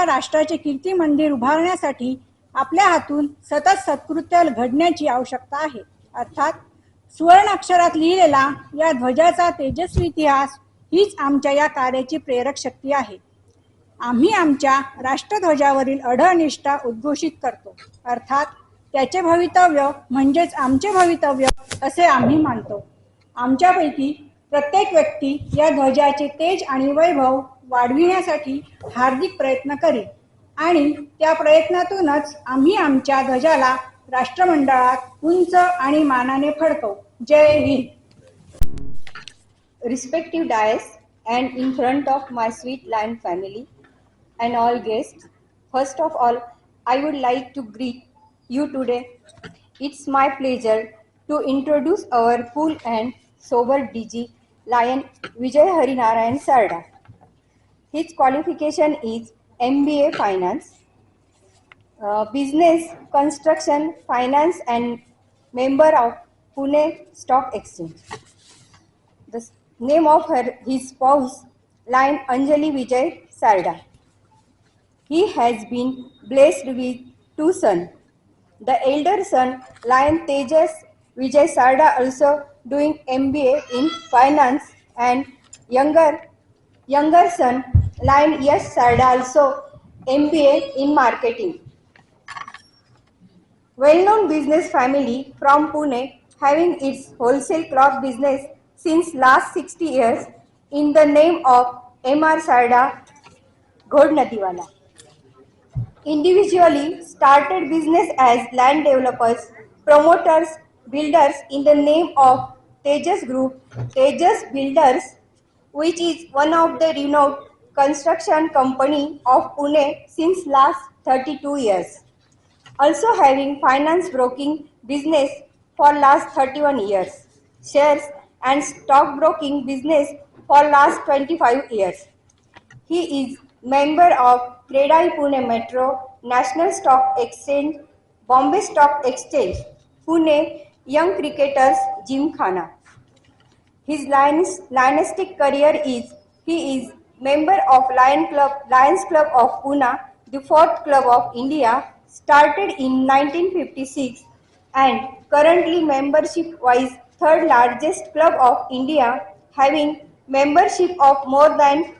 आमच्या राष्ट्राचे कीर्ती मंदिर उभारण्यासाठी आपल्या हातून सतत सत्कृत्य घडण्याची आवश्यकता आहे. अर्थात सुवर्ण अक्षरात लिहिलेला या ध्वजाचा तेजस्वी इतिहास हीच आमच्या या कार्याची प्रेरक शक्ती आहे. आम्ही आमच्या राष्ट्रध्वजावरील अढळ निष्ठा उद्घोषित करतो. अर्थात त्याचे भवितव्य म्हणजेच आमचे भवितव्य असे आम्ही मानतो. आमच्यापैकी प्रत्येक व्यक्ती या ध्वजाचे तेज आणि वैभव वाढविण्यासाठी हार्दिक प्रयत्न करेल आणि त्या प्रयत्नातूनच आम्ही आमच्या ध्वजाला राष्ट्रमंडळात उंच आणि मानाने फडकवू. जय Hind. Respective dais and in front of my sweet Lion family and all guests, first of all, I would like to greet you today. It's my pleasure to introduce our cool and sober DG, Lion Vijay Harinarayan Sarda. His qualification is MBA Finance, Business, Construction, Finance and member of Pune Stock Exchange. The name of his spouse, Lion Anjali Vijay Sarda. He has been blessed with 2 sons. The elder son, Lion Tejas Vijay Sarda, also doing MBA in finance, and younger son, Lion Yash Sarda, also MBA in marketing. Well-known business family from Pune, having its wholesale cloth business since last 60 years in the name of M.R. Sarda Ghodnadiwala. Individually started business as land developers, promoters, builders in the name of Tejas Group, Tejas Builders, which is one of the renowned construction company of Pune since last 32 years. Also having finance broking business for last 31 years. Shares and stock broking business for last 25 years. He is member of Credai Pune Metro, National Stock Exchange, Bombay Stock Exchange, Pune Young Cricketers Gymkhana. His Lionstic career is he is member of Lions Club of Pune, the 4th club of India, started in 1956 and currently membership wise 3rd largest club of India, having membership of more than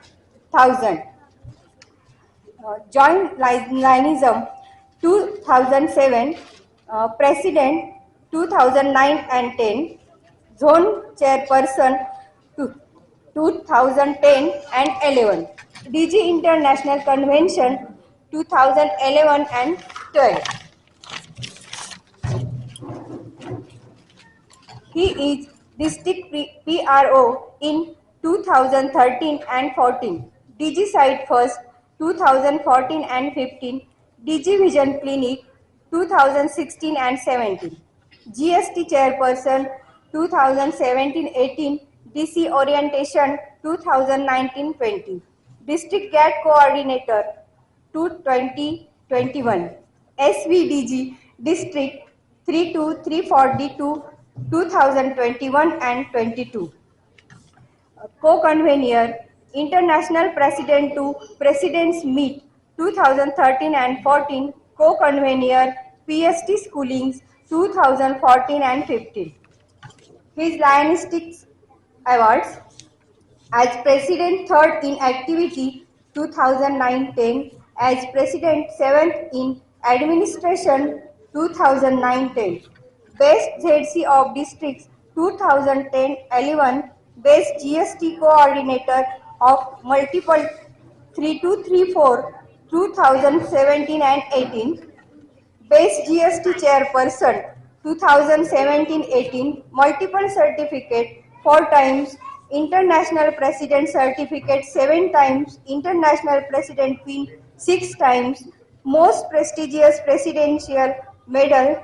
1,000. Joined Lionism 2007, President 2009 and 10, Zone Chairperson 2010 and 11, DG International Convention 2011 and 12. He is District PRO in 2013 and 14, DG Site First 2014 and 15, DG Vision Clinic 2016 and 17, GST Chairperson 2017-18, DC Orientation 2019-20, District GAT Coordinator 2021, SVDG District 32342 2021 and 22. Co-convener, International President to Presidents Meet 2013 and 14, co-convener, PST Schoolings 2014 and 15. His Lionistics Awards as President 3rd in Activity 2009-10, as President 7th in Administration 2009-10. Best ZC of Districts 2010-11, Best GST Coordinator of Multiple 3234 2017 and 18, Best GST Chairperson 2017-18, Multiple Certificate 4 times, International President Certificate 7 times, International President Pin 6 times, Most Prestigious Presidential Medal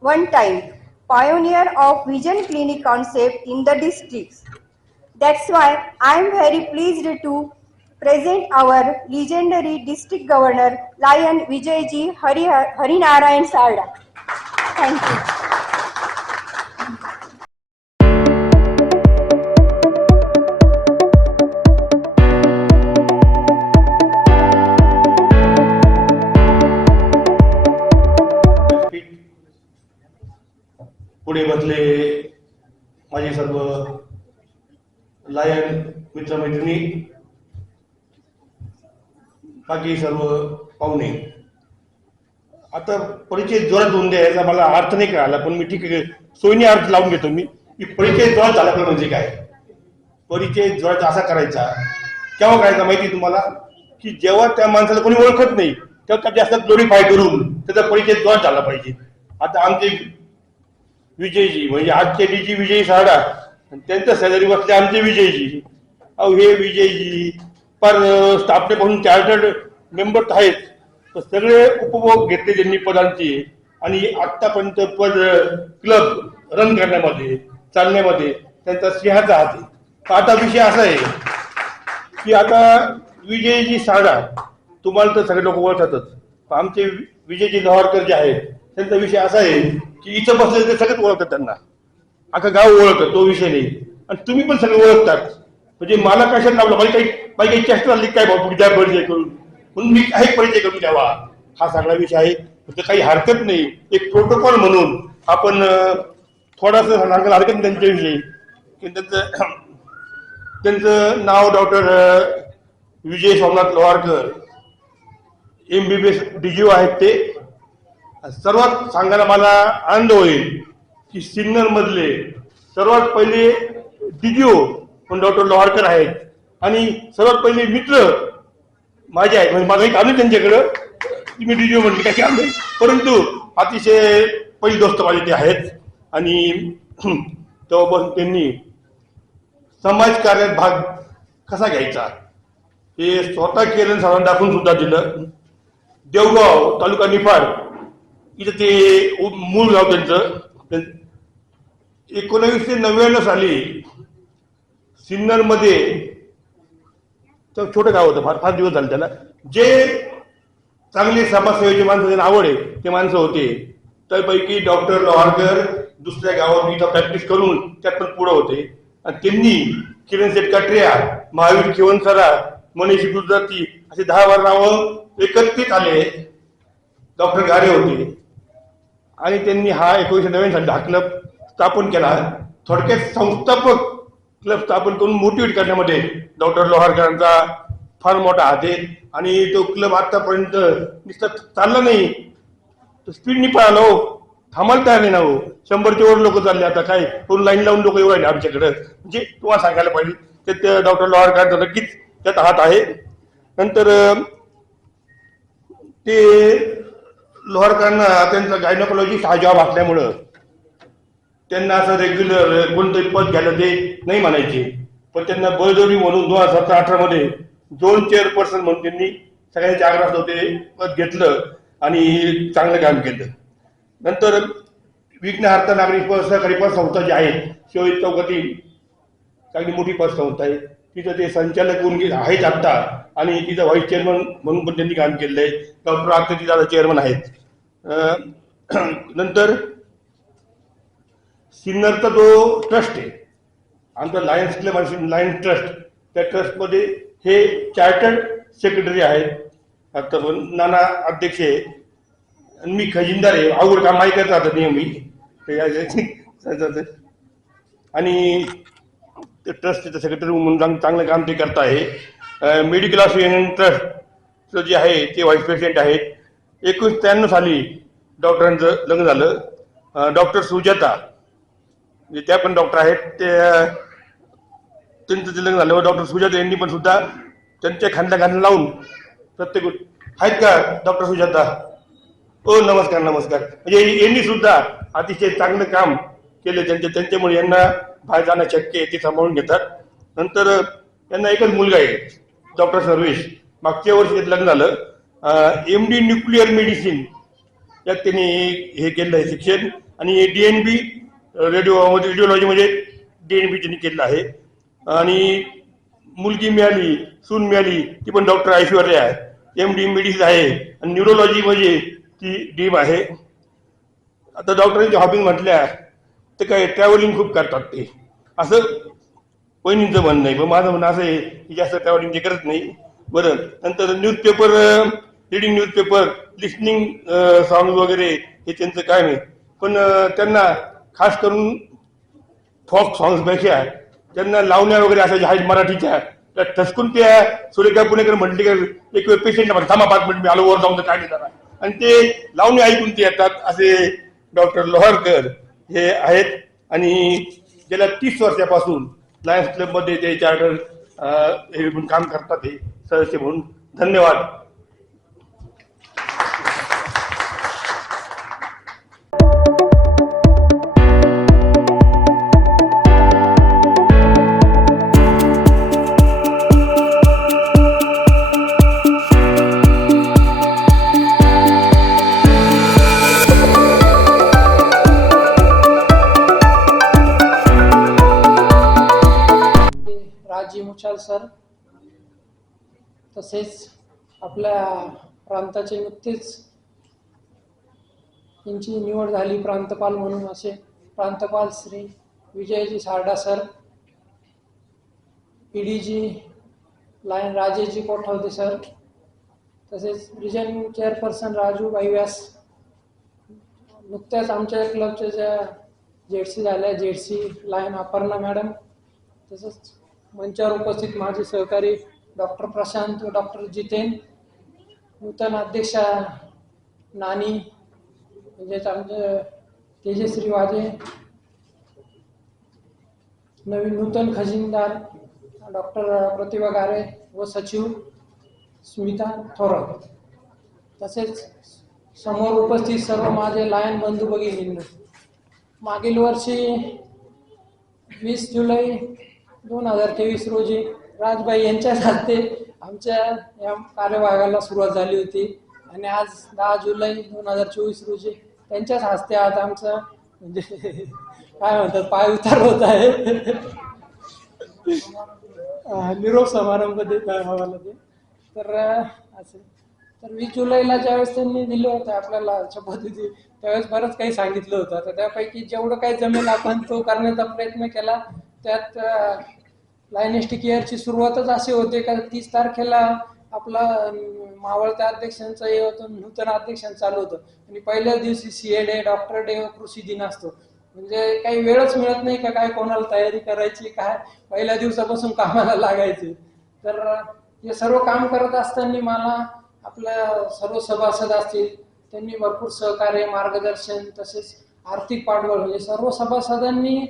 1 time, pioneer of Vision Clinic concept in the districts. That's why I am very pleased to present our legendary District Governor, Lion Vijayji Harinarayan Sarda. Thank you. माझे सर्व lion मित्रमैत्रिणी, बाकी सर्व पाहुणे, आता परिचय जोरात होऊन द्यायचा मला अर्थ नाही कळाला, पण मी ठीक आहे सोयीने अर्थ लावून घेतो मी की परिचय जोरात झाला म्हणजे काय. परिचय जोरात असा करायचा केव्हा करायचा माहिती तुम्हाला, की जेव्हा त्या माणसाला कोणी ओळखत नाही तेव्हा त्याची जास्त ग्लोरीफाय करून त्याचा परिचय जोरात झाला पाहिजे. आता आमचे विजयजी म्हणजे आजचे डीजी विजयी सारडा आणि त्यांच्या शेजारी बसले आमचे विजयजी. अहो हे विजयजी पर स्टाफने पासून चार्टर्ड मेंबर आहेत, तर सगळे उपभोग घेतले त्यांनी पदांचे आणि आतापर्यंत पद क्लब रन करण्यामध्ये चालण्यामध्ये त्यांचा सिंहाचा हात आहे. आता विषय असा आहे की आता विजयजी सारडा तुम्हाला तर सगळे लोक ओळखतातच, आमचे विजयजी लोहारकर जे आहेत त्यांचा विषय असा आहे की इथं बसले ते सगळेच ओळखतात, त्यांना अख्खा गाव ओळखतं, तो विषय नाही. आणि तुम्ही पण सगळे ओळखतात, म्हणजे मला कशात लावलं माझी काही चेष्टा झाली काय भाऊ द्या परिचय करून, म्हणून मी काही परिचय करून द्यावा हा सगळा विषय आहे. तर काही हरकत नाही, एक प्रोटोकॉल म्हणून आपण थोडासा सांगायला हरकत नाही त्यांच्याविषयी की त्यांचं नाव डॉक्टर विजय सोमनाथ लोहारकर MBBS DGO आहेत. ते सर्वात सांगायला मला आनंद होईल की सिन्नर मधले सर्वात पहिले DGO पण डॉक्टर लोहारकर आहेत आणि सर्वात पहिले मित्र माझे आहेत, म्हणजे माझं काम नाही त्यांच्याकडं मी DGO म्हणले काय काम नाही, परंतु अतिशय पहिली दोस्त माझे ते आहेत. आणि तेव्हापासून त्यांनी समाजकार्यात भाग कसा घ्यायचा हे स्वतः केलं, सर्वांना दाखवून सुद्धा दिलं. देवगाव तालुका निफाड इथं ते मूळ गाव त्यांचं. 1999 साली सिन्नरमध्ये छोटं गाव होतं, फार दिवस झाले त्याला. जे चांगले समाजसेवेची माणसं त्यांना आवड आहे ते माणसं होते, त्यापैकी डॉक्टर लोहारकर दुसऱ्या गावात इथं प्रॅक्टिस करून त्यात पण पुढं होते. आणि त्यांनी किरण शेठ काटरिया, महावीर खिवनसरा, मनीष गुजराती असे 10-12 नावं एकत्रित आले. डॉक्टर गारे होते आणि त्यांनी हा 1999 साली हा क्लब स्थापन केला. थोडक्यात संस्थापक क्लब स्थापन करून मोटिवेट करण्यामध्ये डॉक्टर लोहारकरांचा फार मोठा हात आहे. आणि तो क्लब आतापर्यंत नुसतं चालला नाही, तो स्पीडनी पळाला हो, थांबायला तयार नाही ना हो. 100च्या वर लोक चालले आता, काय कोण लाईन लावून लोक येऊ राहिले आमच्याकडं, म्हणजे तुम्हाला सांगायला पाहिजे ते डॉक्टर लोहारकरांचा नक्कीच त्यात हात आहे. नंतर ते लोहारकरांना त्यांचा गायनोकॉलॉजिस्ट हा जॉब असल्यामुळं त्यांना असं रेग्युलर कोणतंही पद घ्यायला ते नाही म्हणायचे, पण त्यांना बळजबरी म्हणून 2017-18 मध्ये झोन चेअरपर्सन म्हणून त्यांनी सगळ्यांच्या आग्रहास्तव ते पद घेतलं आणि चांगलं काम केलं. नंतर विघ्नहर्ता नागरिक सहकारी पतसंस्था जी आहे शिवाजी चौकातील चांगली मोठी पतसंस्था आहे, तिथं ते संचालक होऊन आहेत आता आणि तिथं व्हाईस चेअरमन म्हणून पण त्यांनी काम केलेलं आहे. डॉक्टर आरती दादा चेअरमन आहेत. नंतर सिन्नरचा जो ट्रस्ट आहे आमचा लायन्स क्लब आणि लायन्स ट्रस्ट, त्या ट्रस्टमध्ये हे चार्टर्ड सेक्रेटरी आहेत. आता पण नाना अध्यक्ष आहे आणि मी खजिनदार आहे. अवघड काम माहीत करत राहतात नेहमी आणि ते ट्रस्टचे सेक्रेटरी म्हणून चांगलं काम ते करत आहे. मेडिकल असोसिएशन ट्रस्ट जे आहे ते व्हाईस प्रेसिडेंट आहेत. 1993 साली डॉक्टरांचं लग्न झालं. डॉक्टर सुजाता म्हणजे त्या पण डॉक्टर आहेत, त्यांचं जे लग्न झालं डॉक्टर सुजाता यांनी पण सुद्धा त्यांच्या खांद्याला लावून प्रत्येक आहेत का डॉक्टर सुजाता, हो नमस्कार नमस्कार, म्हणजे यांनी सुद्धा अतिशय चांगलं काम केलं. त्यांच्यामुळे यांना बाहेर जाणं शक्य आहे, ते सांभाळून घेतात. नंतर त्यांना एकच मुलगा आहे डॉक्टर सर्वेश, मागच्या वर्षी लग्न झालं. MD न्यूक्लिअर मेडिसिन यात त्यांनी हे केलं आहे शिक्षण आणि DNB रेडिओलॉजीमध्ये DNB त्यांनी केलं आहे. आणि मुलगी मिळाली, सून मिळाली, ती पण डॉक्टर ऐश्वर्या आहे, MD मेडिसिन आहे आणि न्यूरोलॉजी म्हणजे ती डीम आहे. आता डॉक्टरांच्या हॉबी म्हटल्या तर काय ट्रॅव्हलिंग खूप करतात ते, असं वहिनींचं म्हणणं आहे, पण माझं म्हणणं असं आहे की जास्त ट्रॅव्हलिंग ते करत नाही. बरं, नंतर newspaper reading, newspaper listening, song वगैरे हे त्यांचं काय नाही, पण त्यांना खास करून फोक सॉंग्सपेक्षा त्यांना लावण्या वगैरे असायच्या आहेत मराठीच्या, त्या ठसकून त्या सुरेखा पुणेकर म्हटली की एक पेशंट थांबा 5 मिनिट मी आलो वर जाऊन तर काय नाही जरा, आणि ते लावणी ऐकून ते येतात. असे डॉक्टर लोहारकर हे आहेत आणि गेल्या 30 वर्षापासून लायन्स क्लबमध्ये ते चार्टर हे म्हणून काम करतात, हे सदस्य म्हणून. धन्यवाद. राजी मुछाल सर, तसेच आपल्या प्रांताचे नुकतेच यांची निवड झाली प्रांतपाल म्हणून, असे प्रांतपाल Shri Vijayji Sarda sir, PDG lion Rajeji Kothawade sir, तसेच रिजन चेअरपर्सन राजूबाई व्यास, नुकत्याच आमच्या क्लबच्या ज्या जेडसी झाल्या जेडसी लायन अपर्णा मॅडम, तसंच मंचावर उपस्थित माझे सहकारी डॉक्टर प्रशांत व डॉक्टर जितेन, नूतन अध्यक्षा नानी, म्हणजेच आमचे तेजश्री वाजे, नवीन नूतन खजिनदार डॉक्टर प्रतिभा गारे व सचिव स्मिता थोरात, तसेच समोर उपस्थित सर्व माझे लायन बंधू भगिनींनो. मागील वर्षी 20 जुलै 2023 रोजी राजबाई यांच्याच हस्ते आमच्या या कार्यभागाला सुरुवात झाली होती आणि आज 10 जुलै 2024 रोजी त्यांच्याच हस्ते आज आमचा म्हणजे काय म्हणतात पाय उतार होत आहे. निरोप समारंभ देत आहे आम्हाला ते. तर असं तर 20 जुलैला ज्यावेळेस त्यांनी दिले होते आपल्याला शपथविधी, त्यावेळेस बरंच काही सांगितलं होतं. तर त्यापैकी जेवढं काही जमेल आपण तो करण्याचा प्रयत्न केला. त्यात लायनिस्टिक इयरची सुरुवातच असे होते का 30 तारखेला आपला मावळत्या अध्यक्षांचं हे होतं, नूतन अध्यक्षांचं चालू होतं आणि पहिल्याच दिवशी सीए डे, डॉक्टर डे व कृषी दिन असतो. म्हणजे काही वेळच मिळत नाही का काय कोणाला तयारी करायची, काय पहिल्या दिवसापासून कामाला लागायचे. तर हे सर्व काम करत असताना मला आपल्या सर्व सभासद असतील त्यांनी भरपूर सहकार्य, मार्गदर्शन, तसेच आर्थिक पाठबळ, म्हणजे सर्व सभासदांनी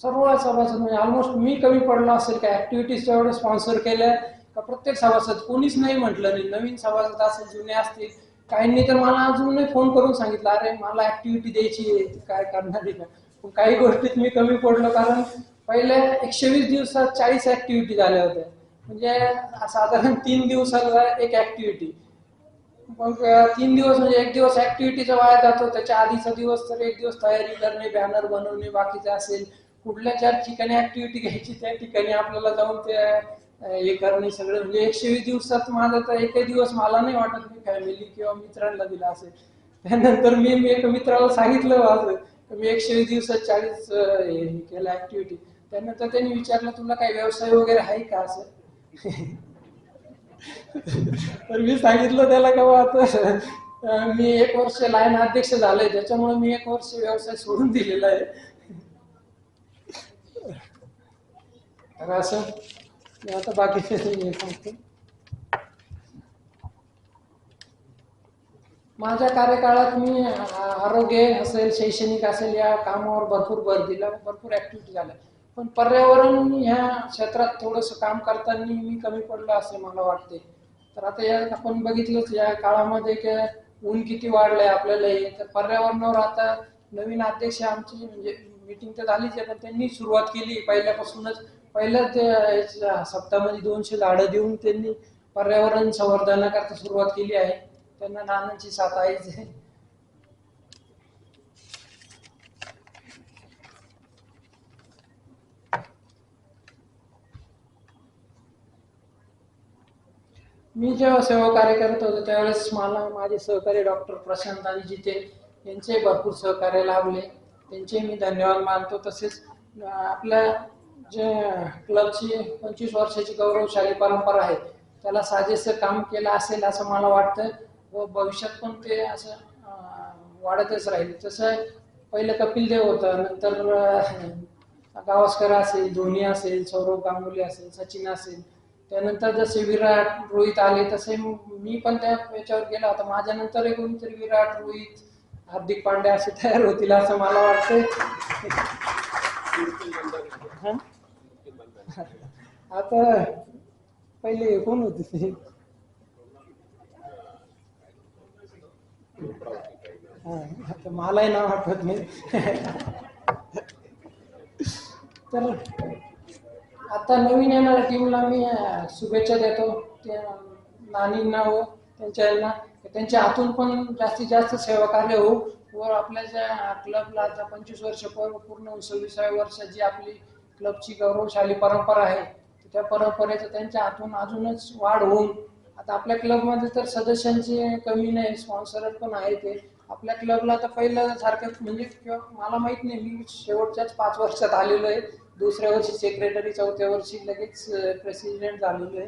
म्हणजे ऑलमोस्ट मी कमी पडलो असेल का ऍक्टिव्हिटीज तेवढे स्पॉन्सर केल्या का प्रत्येक सभासद कोणीच नाही म्हटलं नाही. नवीन सभासद असेल, जुने असतील, काहींनी तर मला अजून नाही फोन करून सांगितलं अरे मला ऍक्टिव्हिटी द्यायची आहे, काय करणार आहे का. पण काही गोष्टीत मी कमी पडलो, कारण पहिल्या 120 दिवसात 40 ऍक्टिव्हिटी झाल्या होत्या. म्हणजे साधारण 3 दिवसाला एक ऍक्टिव्हिटी. मग 3 दिवस म्हणजे 1 दिवस ऍक्टिव्हिटीचा वाया जातो, त्याच्या आधीचा दिवस तर 1 दिवस तयारी करणे, बॅनर बनवणे, बाकीचे असेल कुठल्या ज्या ठिकाणी ऍक्टिव्हिटी घ्यायची त्या ठिकाणी आपल्याला जाऊन ते हे करणे सगळं. म्हणजे 120 दिवसात माझा तर एकही दिवस मला नाही वाटत मी फॅमिली किंवा मित्रांना दिला असेल. त्यानंतर मी एका मित्राला सांगितलं माझं मी 120 दिवसात 40 हे केलं ऍक्टिव्हिटी. त्यानंतर त्यांनी विचारलं तुला काही व्यवसाय वगैरे आहे का असं. तर मी सांगितलं त्याला का आता मी 1 वर्ष लायन अध्यक्ष झालोय, त्याच्यामुळे मी 1 वर्ष व्यवसाय सोडून दिलेला आहे. तर असं आता बाकीचे सांगतो. माझ्या कार्यकाळात मी आरोग्य असेल, शैक्षणिक असेल या कामावर भरपूर भर दिला, भरपूर ऍक्टिव्हिटी झाल्या. पण पर्यावरण ह्या क्षेत्रात थोडंसं काम करताना मी कमी पडलो असे मला वाटते. तर आता या आपण बघितलंच या काळामध्ये की ऊन किती वाढलंय आपल्याला. तर पर्यावरणावर आता नवीन अध्यक्ष आमची म्हणजे मीटिंग तर झालीच आहे, पण त्यांनी सुरुवात केली पहिल्यापासूनच. पहिल्या सप्ताहामध्ये 200 झाडं देऊन त्यांनी पर्यावरण संवर्धनाकरता सुरुवात केली आहे. त्यांना नानांची साथ आहेच आहे. मी जेव्हा सेवा कार्य करत होतो त्यावेळेस मला माझे सहकारी डॉक्टर प्रशांत आणि जितेन यांचे भरपूर सहकार्य लाभले, त्यांचे मी धन्यवाद मानतो. तसेच आपल्या जे क्लबची 25 वर्षाची गौरवशाली परंपरा आहे त्याला साजेसं काम केलं असेल असं मला वाटतं व भविष्यात पण ते असं वाढतच राहील. तसं पहिलं कपिल देव होतं, नंतर गावस्कर असेल, धोनी असेल, सौरव गांगुली असेल, सचिन असेल, त्यानंतर जसे विराट, रोहित आले तसे मी पण त्या याच्यावर गेला होता. माझ्यानंतर कोणीतरी विराट, रोहित, हार्दिक पांड्या असे तयार होतील असं मला वाटतंय. आता पहिले कोण होते ते? आता मलाही नाव आठवत नाही. तर आता नवीन येणाऱ्या टीमला मी शुभेच्छा देतो. त्या नानींना व त्यांच्या हातून पण जास्तीत जास्त सेवा कार्य हो व आपल्या ज्या क्लबला आता 25 वर्ष पूर्ण 26व्या वर्षाची आपली क्लबची गौरवशाली परंपरा आहे, त्या परंपरेचं त्यांच्या हातून अजूनच वाढ होऊन आता आपल्या क्लबमध्ये तर सदस्यांची कमी नाही, स्पॉन्सर पण आहे. ते आपल्या क्लबला आता पहिलं सारखं म्हणजे किंवा मला माहित नाही, मी शेवटच्याच 5 वर्षात आलेलो आहे. दुसऱ्या वर्षी सेक्रेटरी, चौथ्या वर्षी लगेच प्रेसिडेंट झालेलो आहे.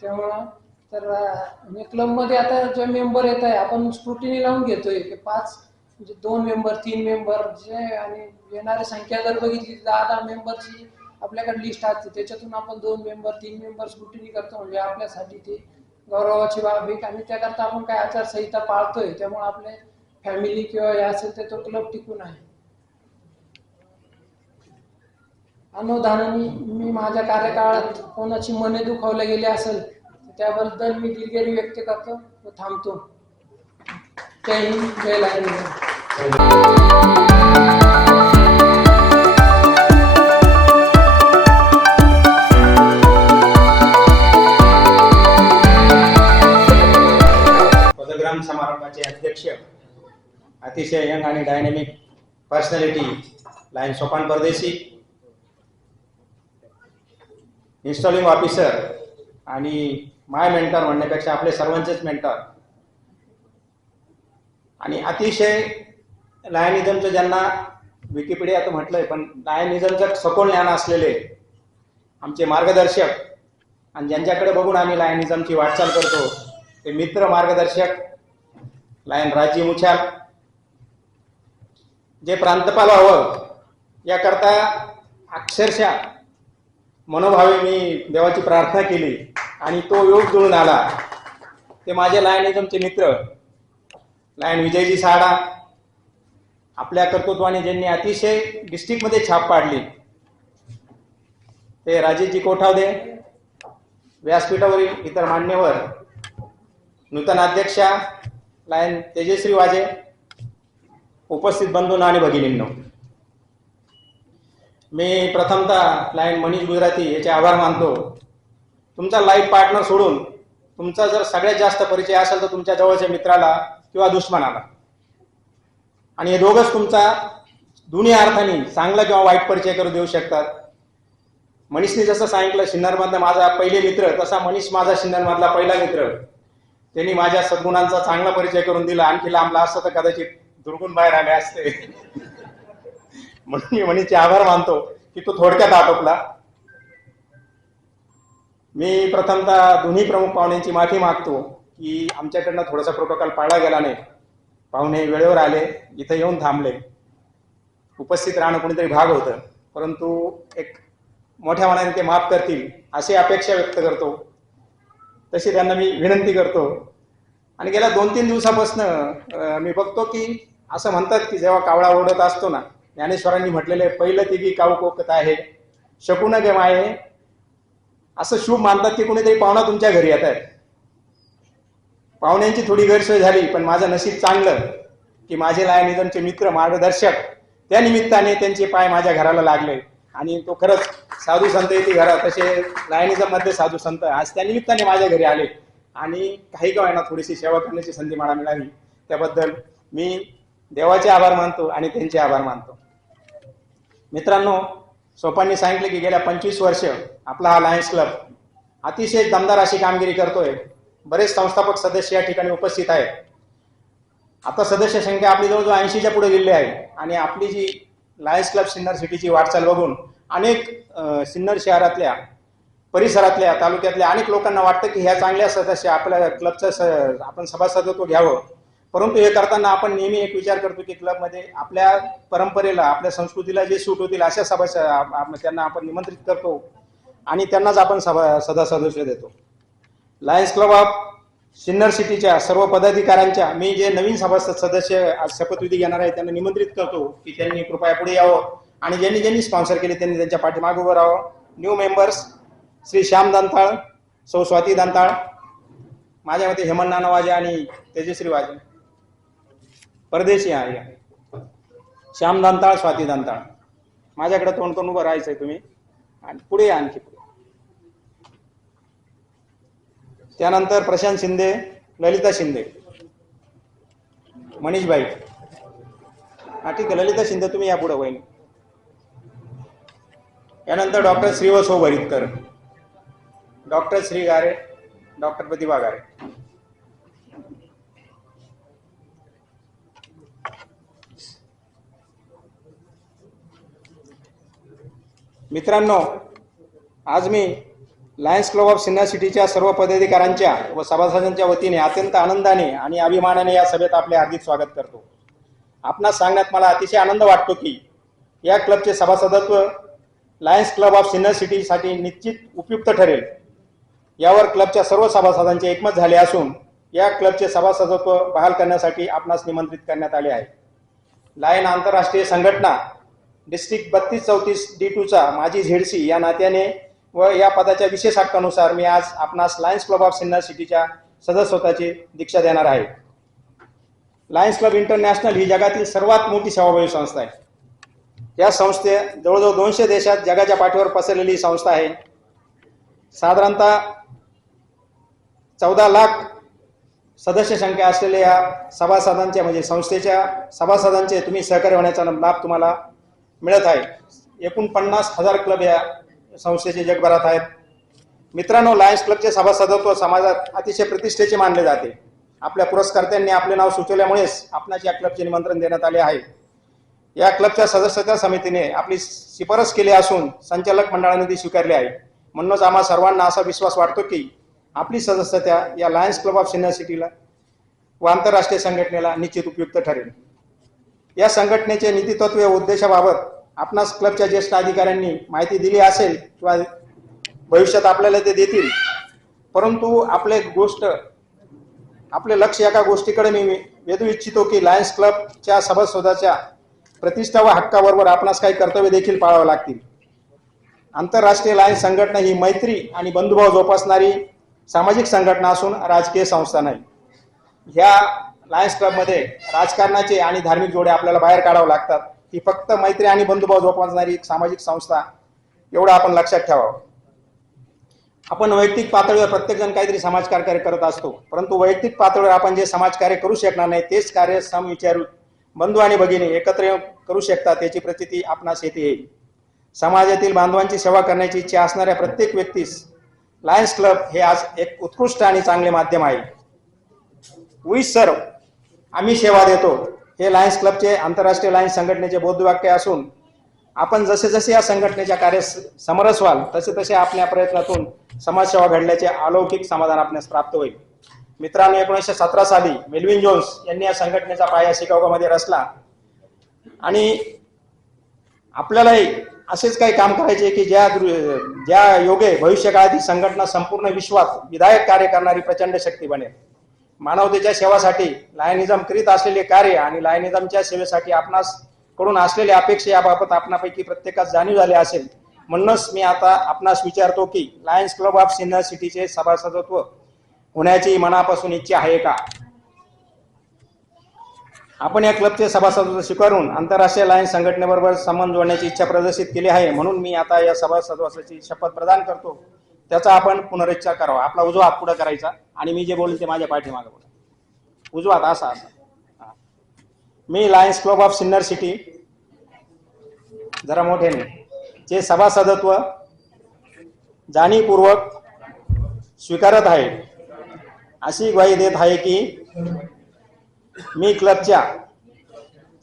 त्यामुळं तर म्हणजे क्लबमध्ये आता जे मेंबर येत आहे आपण स्क्रुटिनी लावून घेतोय की 5 म्हणजे 2 मेंबर 3 मेंबर जे, आणि येणारी संख्या जर बघितली 10 मेंबरची आपल्याकडे लिस्ट असते, त्याच्यातून आपण 2 मेंबर 3 मेंबर स्क्रुटिनी करतो. म्हणजे आपल्यासाठी ते गौरवाची बाब आहे. आणि त्याकरता आपण काय आचारसंहिता पाळतोय, त्यामुळे आपले फॅमिली किंवा हे असेल तर तो क्लब टिकून आहे. अनुदानाने मी माझ्या कार्यकाळात कोणाची मने दुखावले गेले असेल त्याबद्दल मी दिलगिरी व्यक्त करतो व थांबतो. जय हिंद, जय लाईन. पदग्रहण समारंभाचे अध्यक्ष, अतिशय यंग आणि डायनेमिक पर्सनॅलिटी लाईन सोपान परदेशी, इन्स्टॉलिंग ऑफिसर आणि माय मेंटर म्हणण्यापेक्षा आपले सर्वांचेच मेंटर आणि अतिशय लायनिझमचं ज्यांना विकिपीडिया तर म्हटलंय पण लायनिझमचं सखोल ज्ञान असलेले आमचे मार्गदर्शक आणि ज्यांच्याकडे बघून आम्ही लायनिझमची वाटचाल करतो ते मित्र मार्गदर्शक लायन राजी मुछाल, जे प्रांतपाल व्हावं याकरता अक्षरशः मनोभावे मी देवाची प्रार्थना केली आणि तो योग जुळून आला. ते माझे लायनिझमचे मित्र लायन विजयजी साडा, आपल्या कर्तृत्वाने ज्यांनी अतिशय डिस्ट्रिक्टमध्ये छाप पाडली ते राजेशजी कोठावदे, व्यासपीठावरील इतर मान्यवर, नूतन अध्यक्षा लायन तेजश्री वाजे, उपस्थित बंधूंनो आणि भगिनींनो, मी प्रथमतः लायन मनीष गुजराती याचे आभार मानतो. तुमचा लाईफ पार्टनर सोडून तुमचा जर सगळ्यात जास्त परिचय असेल तर तुमच्या जवळच्या मित्राला किंवा दुश्मनाला, आणि हे दोघंच तुमचा दोन्ही अर्थाने चांगला किंवा वाईट परिचय करू देऊ शकतात. मनीषने जसं सांगितलं सिन्नरमधला माझा पहिले मित्र, तसा मनीष माझा सिन्नरमधला पहिला मित्र. त्यांनी माझ्या सद्गुणांचा चांगला परिचय करून दिला. आणखी लांबला असतं तर कदाचित दुर्गुण बाहेर आले असते. म्हणून मी मनीषचे आभार मानतो की तो थोडक्यात आटोपला. मी प्रथमतः दोन्ही प्रमुख पाहुण्यांची माफी मागतो की आमच्याकडनं थोडासा प्रोटोकॉल पाळला गेला नाही. पाहुणे वेळेवर आले, इथं येऊन थांबले, उपस्थित राहणं कोणीतरी भाग होतं, परंतु एक मोठ्या मनाने ते माफ करतील अशी अपेक्षा व्यक्त करतो. तशी त्यांना मी विनंती करतो. आणि गेल्या 2-3 दिवसापासून मी बघतो की असं म्हणतात की जेव्हा कावळा ओढत असतो ना, ज्ञानेश्वरांनी म्हटलेले पहिलं तिघी काऊ कोकत आहे शकून गे माये, असं शुभ मानतात की कुणीतरी पाहुणा तुमच्या घरी येत आहे. पाहुण्यांची थोडी गैरसोय झाली, पण माझं नशीब चांगलं की माझे लायनिझमचे मित्र मार्गदर्शक त्या निमित्ताने त्यांचे पाय माझ्या घराला लागले. आणि तो खरंच साधू संत येते घरात, तसे लायनिझम मध्ये साधू संत आज त्या निमित्ताने माझ्या घरी आले आणि काही का होईना थोडीशी सेवा करण्याची संधी मला मिळाली. त्याबद्दल मी देवाचे आभार मानतो आणि त्यांचे आभार मानतो. मित्रांनो, सोपांनी सांगितले की गेल्या 25 वर्ष आपला हा लायन्स क्लब अतिशय दमदार अशी कामगिरी करतोय. बरेच संस्थापक सदस्य या ठिकाणी उपस्थित आहेत. आता सदस्य संख्या आपली जवळजवळ 80च्या पुढे गेली आहे. आणि आपली जी लायन्स क्लब सिन्नर सिटीची वाटचाल बघून अनेक सिन्नर शहरातल्या, परिसरातल्या, तालुक्यातल्या अनेक लोकांना वाटतं की ह्या चांगल्या सदस्य आपल्या क्लबचं आपण सभासदत्व घ्यावं. परंतु हे करताना आपण नेहमी एक विचार करतो की क्लबमध्ये आपल्या परंपरेला, आपल्या संस्कृतीला जे सूट होतील अशा त्यांना आपण निमंत्रित करतो आणि त्यांनाच आपण सदस्य देतो. लायन्स क्लब ऑफ सिन्नर सिटीच्या सर्व पदाधिकाऱ्यांच्या मी जे नवीन सभासद सदस्य आज शपथविधी घेणार आहे त्यांना निमंत्रित करतो की त्यांनी कृपया पुढे यावं आणि ज्यांनी स्पॉन्सर केले त्यांनी त्यांच्या पाठीमागे उभं राहावं. न्यू मेंबर्स श्री श्याम दांताळ, सौ स्वाती दांताळ, माझ्या मते हेमंत नाना वाजे आणि तेजश्री वाजे, परदेशी आहे. श्याम दांताळ, स्वाती दांताळ, माझ्याकडे तोंड करून उभं राहायचंय तुम्ही आणि पुढे या, आणखी पुढे. त्यानंतर प्रशांत शिंदे, ललिता शिंदे, मनीषभाई. हा ठीक आहे, ललिता शिंदे तुम्ही या पुढे वहिनी. यानंतर डॉक्टर श्रीवत्स भरितकर, डॉक्टर श्री गारे, डॉक्टर प्रतिभा गारे. मित्रांनो, आज मी लायन्स क्लब ऑफ सिन्नर सिटीच्या सर्व पदाधिकाऱ्यांच्या व सभासदांच्या वतीने अत्यंत आनंदाने आणि अभिमानाने या सभेत आपले हार्दिक स्वागत करतो. आपणास सांगण्यात मला अतिशय आनंद वाटतो की या क्लबचे सभासदत्व लायन्स क्लब ऑफ सिन्नर सिटीसाठी निश्चित उपयुक्त ठरेल. यावर क्लबच्या सर्व सभासदांचे एकमत झाले असून या क्लबचे सभासदत्व बहाल करण्यासाठी आपणास निमंत्रित करण्यात आले आहे. लायन आंतरराष्ट्रीय संघटना डिस्ट्रिक्ट 3234 D2चा माजी झेडसी या नात्याने व या पदाच्या विशेष हक्कानुसार मी आज आपणास लायन्स क्लब ऑफ सिन्नर सिटीच्या सदस्यत्वाची दीक्षा देणार आहे. लायन्स क्लब इंटरनॅशनल ही जगातील सर्वात मोठी सेवाभावी संस्था आहे. या संस्थे जवळजवळ 200 देशात जगाच्या पाठीवर पसरलेली संस्था आहे. साधारणतः 14 लाख सदस्य संख्या असलेल्या या सभासदांच्या म्हणजे संस्थेच्या सभासदांचे तुम्ही सहकार्य होण्याचा लाभ तुम्हाला मिळत आहे. एकूण 50,000 क्लब या संस्थेचे जगभरात आहेत. मित्रांनो, लायन्स क्लबचे सभासदत्व समाजात अतिशय प्रतिष्ठेचे मानले जाते. आपल्या पुरस्कर्त्यांनी आपले नाव सुचवल्यामुळेच आपणास या क्लबचे निमंत्रण देण्यात आले आहे. या क्लबच्या सदस्यता समितीने आपली शिफारस केली असून संचालक मंडळाने ती स्वीकारली आहे. म्हणूनच आम्हा सर्वांना असा विश्वास वाटतो की आपली सदस्यता या लायन्स क्लब ऑफ सिन्नर सिटीला व आंतरराष्ट्रीय संघटनेला निश्चित उपयुक्त ठरेल. या संघटनेचे नीतितत्व व उद्देशाबाबत आपणास क्लबच्या ज्येष्ठ अधिकाऱ्यांनी माहिती दिली असेल किंवा भविष्यात आपल्याला ते देतील. परंतु आपले लक्ष एका गोष्टीकडे मी वेधू इच्छितो की लायन्स क्लबच्या सभासदाच्या प्रतिष्ठा व हक्काबरोबर आपणास काही कर्तव्य देखील पाळावे लागतील. आंतरराष्ट्रीय लायन्स संघटना ही मैत्री आणि बंधुभाव जोपासणारी सामाजिक संघटना असून राजकीय संस्था नाही. ह्या लायन्स क्लबमध्ये राजकारणाचे आणि धार्मिक जोडे आपल्याला बाहेर काढावे लागतात. ही फक्त मैत्री आणि बंधुभाव जोपासणारी एक सामाजिक संस्था, एवढं आपण लक्षात ठेवावं. आपण वैयक्तिक पातळीवर प्रत्येकजण काहीतरी समाजकार्य करत असतो, परंतु वैयक्तिक पातळीवर आपण जे समाजकार्य करू शकणार नाही तेच कार्य समविचारू बंधू आणि भगिनी एकत्र येऊन करू शकतात याची प्रतीती आपणास येथे येईल. समाजातील बांधवांची सेवा करण्याची इच्छा असणाऱ्या प्रत्येक व्यक्तीस लायन्स क्लब हे आज एक उत्कृष्ट आणि चांगले माध्यम आहे. वी सर्व, आम्ही सेवा देतो, हे लायन्स क्लबचे आंतरराष्ट्रीय लायन्स संघटनेचे बोधवाक्य असून आपण जसे जसे या संघटनेच्या कार्य समरस व्हाल तसे तसे आपल्या प्रयत्नातून समाजसेवा घडल्याचे अलौकिक समाधान आपल्यास प्राप्त होईल. मित्रांनो, 1917 साली मेल्विन जोन्स यांनी या संघटनेचा पाया शिकागोमध्ये रचला आणि आपल्यालाही असेच काही काम करायचे की ज्या योगे भविष्यकाळात ही संघटना संपूर्ण विश्वात विधायक कार्य करणारी प्रचंड शक्ती बनेल. मानवतेच्या सेवासाठी लायनिझम करीत असलेले कार्य आणि लायनिझमच्या सेवेसाठी आपणास कडून असलेल्या अपेक्षा याबाबत आपणापैकी प्रत्येकास जाणीव झाली असेल. म्हणूनच मी आता आपणास विचारतो की लायन्स क्लब ऑफ सिन्नर सिटीचे सभासदत्व होण्याची मनापासून इच्छा आहे का? आपण या क्लबचे सभासदत्व स्वीकारून आंतरराष्ट्रीय लायन्स संघटनेबरोबर संबंध जोडण्याची इच्छा प्रदर्शित केली आहे. म्हणून मी आता या सभासदत्वाची शपथ प्रदान करतो. त्याचा आपण पुनरुच्चार करावा. आपला उजवा हात पुढे करायचा आणि मी जे बोलेल ते माझ्या पाठीमागे बोला. उजवा हात असा असा. मी Lions club of Sinnar city जरा मोठ्याने चे सभासदत्व जाणीवपूर्वक स्वीकारत आहे. अशी ग्वाही देत आहे की मी क्लबच्या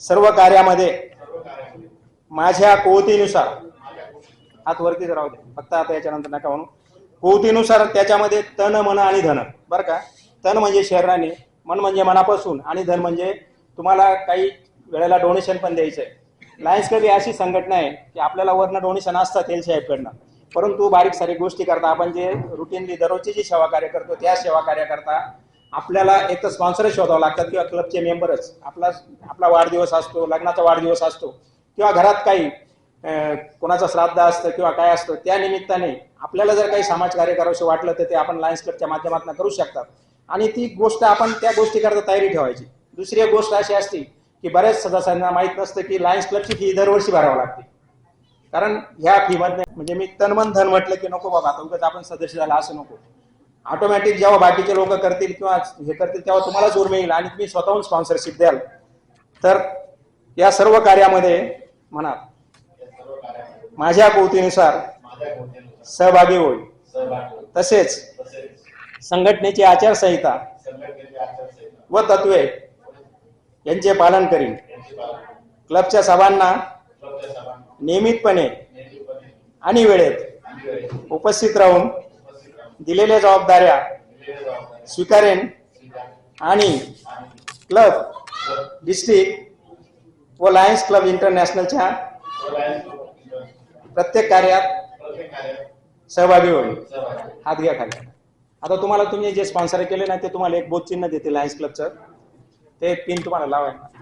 सर्व कार्यामध्ये माझ्या कुवतीनुसार, हात वरतीच राहू दे फक्त आता, याच्यानंतर नका म्हणू, कुवतीनुसार त्याच्यामध्ये तन मन आणि धन, बरं का, तन म्हणजे शरीराने, मन म्हणजे मनापासून आणि धन म्हणजे तुम्हाला काही वेळेला डोनेशन पण द्यायचं आहे. लायन्स क्लब ही अशी संघटना आहे की आपल्याला वरनं डोनेशन असतात एल साहेबकडनं, परंतु बारीक सारीक गोष्टी करता आपण जे रुटीनली दररोजची जी सेवा कार्य करतो त्या सेवा कार्य करता आपल्याला एक तर स्पॉन्सर शोधावं लागतात किंवा क्लबचे मेंबरच. आपला वाढदिवस असतो, लग्नाचा वाढदिवस असतो किंवा घरात काही कोणाचं श्राद्ध असतं किंवा काय असतं, त्या निमित्ताने आपल्याला जर काही समाजकार्य करावंसं वाटलं तर ते आपण लायन्स क्लबच्या माध्यमातून करू शकतात. आणि ती गोष्ट आपण त्या गोष्टी करता तयारी ठेवायची. दुसरी एक गोष्ट अशी असते की बऱ्याच सदस्यांना माहीत नसतं की लायन्स क्लबची फी दरवर्षी भरावी लागते. कारण ह्या फी मध्ये म्हणजे मी तनमन धन म्हटलं की नको बाबा आता उगाच आपण सदस्य झाला असं नको. ऑटोमॅटिक जेव्हा बाकीचे लोक करतील किंवा हे करतील तेव्हा तुम्हालाच उर्मी येईल आणि तुम्ही स्वतःहून स्पॉन्सरशिप द्याल. तर या सर्व कार्यामध्ये म्हणा माझ्या कृतीनुसार सहभागी होईल. तसेच संघटनेची आचारसंहिता व तत्वे यांचे पालन करीन. क्लबच्या सभांना नियमितपणे आणि वेळेत उपस्थित राहून दिलेल्या जबाबदाऱ्या स्वीकारेन आणि क्लब, डिस्ट्रिक्ट व लायन्स क्लब इंटरनॅशनलच्या प्रत्येक कार्यात सहभागी होईल. हात घ्या खाली. आता तुम्हाला तुम्ही जे स्पॉन्सर केले ना ते तुम्हाला एक बोध चिन्ह देते लायन्स क्लबचं, ते पिन तुम्हाला लावायला.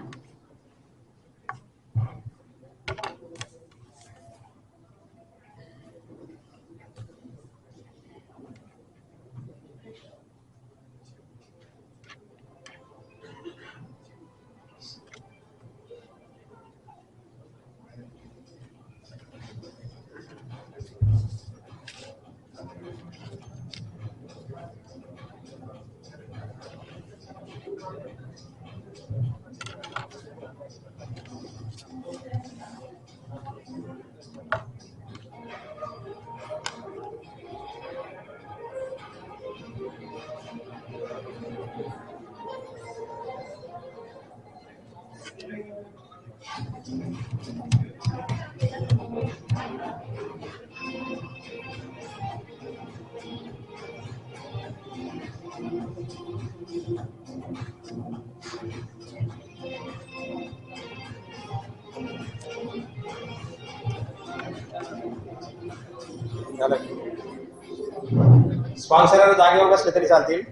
स्पॉन्सर जागेवर बसले तरी चालतील.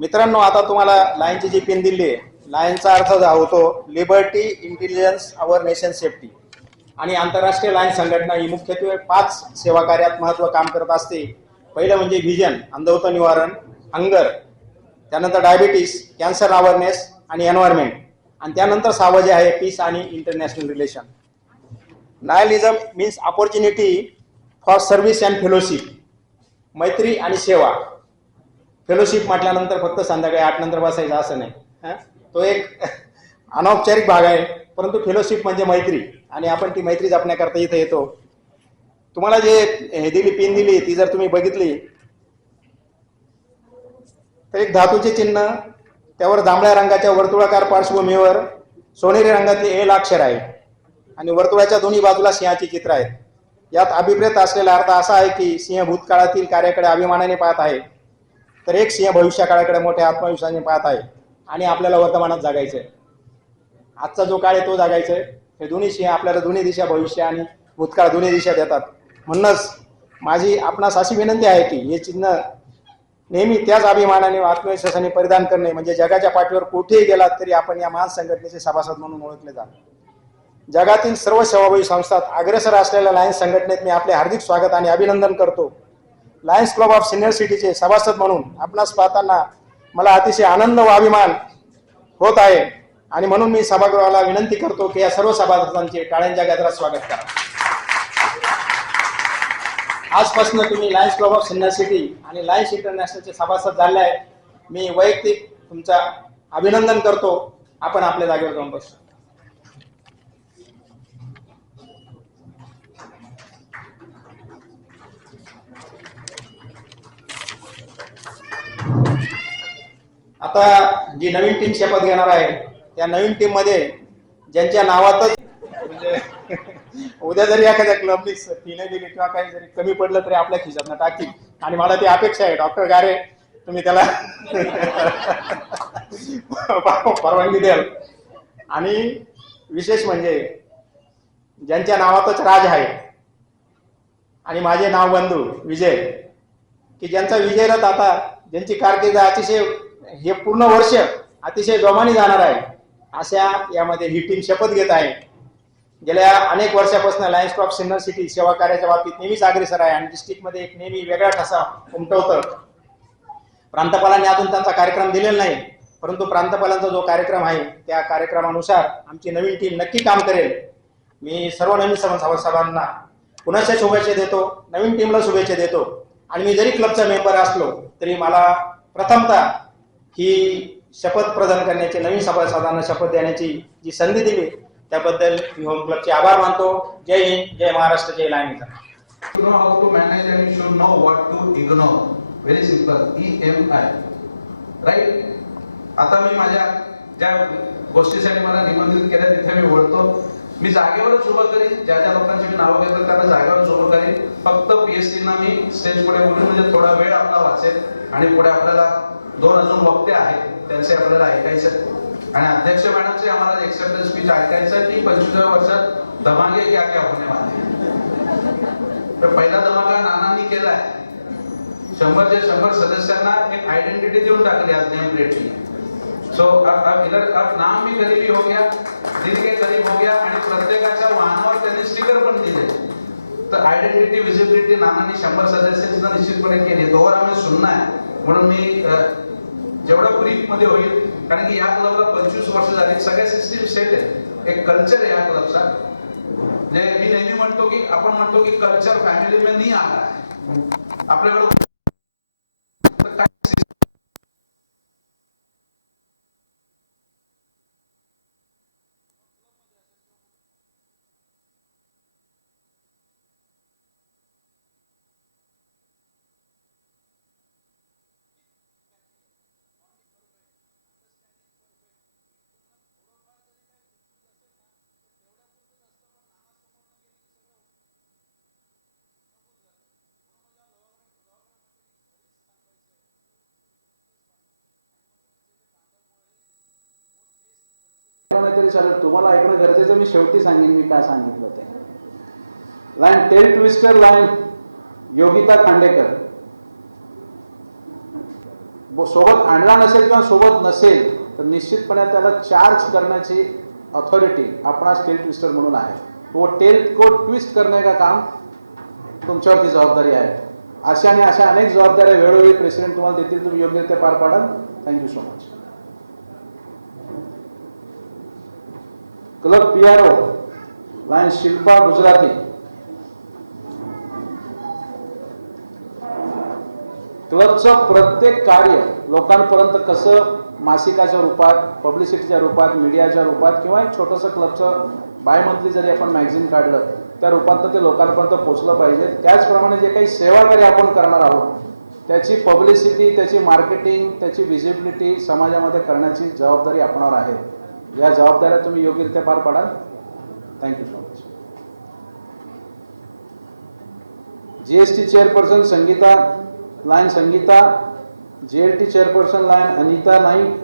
मित्रांनो, आता तुम्हाला लायनची जी पिन दिली आहे, लायनचा अर्थ होतो लिबर्टी, इंटेलिजन्स, आवर नेशन सेफ्टी. आणि आंतरराष्ट्रीय लायन संघटना ही मुख्यत्वे 5 सेवा कार्यात महत्व काम करत असते. पहिलं म्हणजे व्हिजन, अंधत्व निवारण, हंगर, त्यानंतर डायबिटीस, कॅन्सर अवेअरनेस आणि एन्व्हायरमेंट, आणि त्यानंतर 6वं जे आहे पीस आणि international relation. Lionism means opportunity for service and fellowship, मैत्री आणि सेवा. फेलोशिप म्हटल्यानंतर फक्त संध्याकाळी 8 नंतर बसायचं असं नाही, तो एक अनौपचारिक भाग आहे, परंतु फेलोशिप म्हणजे मैत्री, आणि आपण ती मैत्री जपण्याकरता इथे येतो. तुम्हाला जे हे दिली पिन दिली ती जर तुम्ही बघितली तर एक धातूचे चिन्ह, त्यावर जांभळ्या रंगाच्या वर्तुळाकार पार्श्वभूमीवर सोनेरी रंगातले एल अक्षर आहे आणि वर्तुळाच्या दोन्ही बाजूला सिंहाचे चित्र आहेत. यात अभिप्रेत असलेला अर्थ असा आहे की सिंह भूतकाळातील कार्याकडे अभिमानाने पाहत आहे, तर एक सिंह भविष्यकाळाकडे मोठ्या आत्मविश्वासाने पाहत आहे, आणि आपल्याला वर्तमानात जगायचंय. आजचा जो काळ आहे तो जगायचा आहे. हे दोन्ही सिंह आपल्याला दोन्ही दिशा, भविष्य आणि भूतकाळ दोन्ही दिशा देतात. म्हणूनच माझी आपणास अशी विनंती आहे की हे चिन्ह नेहमी त्याच अभिमानाने व आत्मविश्वासाने परिधान करणे, म्हणजे जगाच्या पाठीवर कुठेही गेलात तरी आपण या महान संघटनेचे सभासद म्हणून ओळखले जात. जगातील सर्व सेवाभावी संस्थात अग्रेसर असलेल्या लायन्स संघटनेत मी आपले हार्दिक स्वागत आणि अभिनंदन करतो. लायन्स क्लब ऑफ सिनियर सिटीचे सभासद म्हणून आपणास पाहताना मला अतिशय आनंद व अभिमान होत आहे, आणि म्हणून मी सभागृहाला विनंती करतो की या सर्व सभासदांचे टाळ्यांच्या गजरात स्वागत करा. आजपासून तुम्ही Lions club of senior city आणि लायन्स इंटरनॅशनलचे सभासद झाले आहे. मी वैयक्तिक तुमचा अभिनंदन करतो. आपण आपल्या जागेवर जाऊन बसतो. आता जी नवीन टीम शपथ घेणार आहे त्या नवीन टीम मध्ये ज्यांच्या नावातच म्हणजे उद्या जरी एखाद्या क्लबनी फी नाही दिली किंवा काही जरी कमी पडलं तरी आपल्या खिशातनं टाकतील, आणि मला ती अपेक्षा आहे. डॉक्टर गारे तुम्ही त्याला परवानगी द्याल. आणि विशेष म्हणजे ज्यांच्या नावातच राज आहे आणि माझे नाव बंधू विजय, की ज्यांचा विजयरथ आता, ज्यांची कारकीर्द अतिशय हे पूर्ण वर्ष अतिशय जोमाने जाणार आहे, अशा यामध्ये ही टीम शपथ घेत आहे. गेल्या अनेक वर्षापासून लायन्स क्लब सिनियर सिटी सेवा कार्याच्या बाबतीत नेहमीच अग्रेसर आहे आणि डिस्ट्रिक्टमध्ये एक नेहमी वेगळा ठसा उमटवतं. प्रांतपालांनी अजून त्यांचा कार्यक्रम दिलेला नाही, परंतु प्रांतपालांचा जो कार्यक्रम आहे त्या कार्यक्रमानुसार आमची नवीन टीम नक्की काम करेल. मी सर्व नवीन सभासदांना पुन्हा शुभेच्छा देतो, नवीन टीमला शुभेच्छा देतो. आणि मी जरी क्लबचा मेंबर असलो तरी मला प्रथमतः ही शपथ प्रदान करण्याची, नवीन सभासदांना शपथ देण्याची जी संधी दिली त्याबद्दल मी होम क्लबचे आभार मानतो. जय हिंद, जय महाराष्ट्र, जय Lions. You know how to manage and you should know what to ignore. Very simple. EMI. Right? आता मी माझ्या ज्या गोष्टीसाठी मला निमंत्रित केलं तिथे मी बोलतो. मी जागेवरच उभं करीन, ज्या ज्या लोकांची मी नावं घेतलं त्यांना जागेवरच उभं करीन. फक्त पीएसटी ना मी स्टेज पुढे बोलून म्हणजे थोडा वेळ आपला वाचेल आणि पुढे आपल्याला 2 अजून वक्ते आहेत त्यांचे आपल्याला ऐकायचं आणि अध्यक्ष मॅडमचे आम्हाला एक्सेप्टन्स स्पीच ऐकायचं की 25व्या वर्षात धमाके क्या क्या होने वाले. तर पहिला धमाका नानांनी केलाय. 100च्या 100 सदस्यांना एक आयडेंटिटी देऊन टाकली आज नेम प्लेटनी. सो अब नाम भी करीबी हो गया, दिल के करीब हो गया आणि प्रत्येकाच्या वाहनावर त्यांनी स्टिकर पण दिले. तर आयडेंटिटी विजिबिलिटी नानांनी 100 सदस्यांना निश्चितपणे केली. दोवर आम्ही सुनना आहे म्हणून मी जेवढं ब्रीफ मध्ये होईल, कारण की या क्लबला 25 वर्ष झाली, सगळ्या सिस्टीम सेट आहे, एक कल्चर आहे या क्लबचा. म्हणजे मी नेहमी म्हणतो की आपण म्हणतो की कल्चर फॅमिली में नहीं आ रहा है. आपल्याकडे नाही तरी चालेल, तुम्हाला ऐकणं गरजेचं. मी शेवटी सांगेन मी काय सांगितलं ते. Lion tail twister lion Yogita Khandekar सोबत आणला नसेल किंवा सोबत नसेल तर निश्चितपणे त्याला चार्ज करण्याची अथॉरिटी आपणास टेल ट्विस्टर म्हणून आहे. वो टेल को ट्विस्ट करने का काम तुमच्यावरती जबाबदारी आहे. अशा आणि अशा अनेक जबाबदाऱ्या वेळोवेळी प्रेसिडेंट तुम्हाला देतील, तुम्ही योग्य ते पार पाडाल. Thank you so much. Club PRO lion Shilpa Gujarati. क्लबचं प्रत्येक कार्य लोकांपर्यंत कसं मासिकाच्या रूपात, पब्लिसिटीच्या रूपात, मीडियाच्या रूपात किंवा एक छोटंसं क्लबचं बाय मंथली जरी आपण मॅगझिन काढलं त्या रूपात ते लोकांपर्यंत पोहोचलं पाहिजे. त्याचप्रमाणे जे काही सेवाकार्य आपण करणार आहोत त्याची पब्लिसिटी, त्याची मार्केटिंग, त्याची विजिबिलिटी समाजामध्ये करण्याची जबाबदारी आपणावर आहे. या जबाबदाऱ्या तुम्ही योग्यरित्या पार पाडाल. Thank you so much. GST chairperson Sangeeta lion Sangeeta, JLT chairperson lion Anita Naik,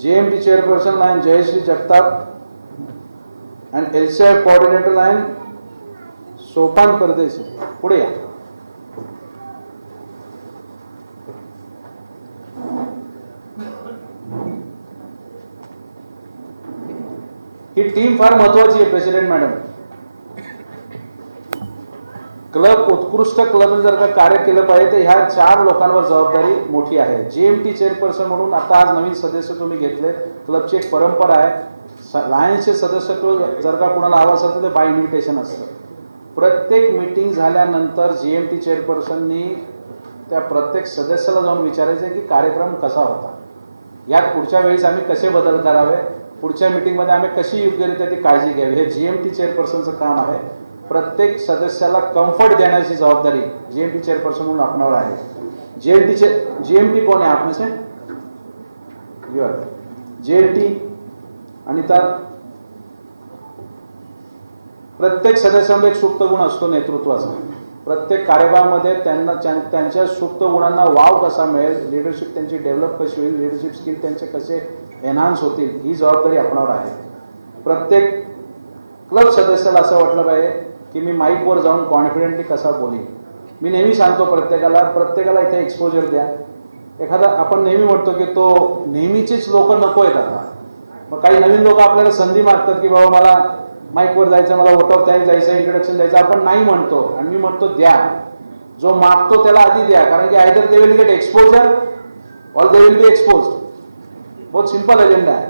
JMT chairperson lion Jayashree Jagtap and LCI coordinator lion Sopan Pardeshi. पुढे या. ही टीम फार महत्वाची आहे प्रेसिडेंट मॅडम. क्लब उत्कृष्ट क्लब जर का कार्य केलं पाहिजे तर ह्या 4 लोकांवर जबाबदारी मोठी आहे. जेएमटी चेअरपर्सन म्हणून आता आज नवीन सदस्य तुम्ही घेतले. क्लबची एक परंपरा आहे, लायन्सचे सदस्यत्व जर का कुणाला हवं असेल तर ते बाय इन्व्हिटेशन असतं. प्रत्येक मीटिंग झाल्यानंतर जीएमटी चेअरपर्सननी त्या प्रत्येक सदस्याला जाऊन विचारायचे की कार्यक्रम कसा होता, यात पुढच्या वेळेस आम्ही कसे बदल करावे, पुढच्या मीटिंगमध्ये आम्ही कशी योग्यरित्या ती काळजी घ्यावी. हे जीएमटी चेअरपर्सनचं काम आहे. प्रत्येक सदस्याला कम्फर्ट देण्याची जबाबदारी जीएमटी चेअरपर्सन म्हणून आपणावर आहे. जीएमटी कोण आहे आप में से? जेएलटी अनिता. प्रत्येक सदस्यामध्ये एक सुप्त गुण असतो नेतृत्वाचा. प्रत्येक कार्यक्रमामध्ये त्यांच्या सुप्त गुणांना वाव कसा मिळेल, लिडरशिप त्यांची डेव्हलप कशी होईल, लिडरशिप स्किल त्यांचे कसे एनहान्स होतील, ही जबाबदारी आपणावर आहे. प्रत्येक क्लब सदस्याला असं वाटलं पाहिजे की मी माईकवर जाऊन कॉन्फिडेंटली कसा बोलेन. मी नेहमी सांगतो प्रत्येकाला इथे एक्सपोजर द्या. एखादा आपण नेहमी म्हणतो की तो नेहमीचीच लोक नको आहेत आता, मग काही नवीन लोक आपल्याला संधी मागतात की बाबा मला माईकवर जायचं, मला वोट ऑफ थँक्स जायचं, इंट्रोडक्शन द्यायचं. आपण नाही म्हणतो आणि मी म्हणतो द्या. जो मागतो त्याला आधी द्या, कारण की either they will get exposure or they will be exposed. बहुत सिंपल एजेंडा आहे.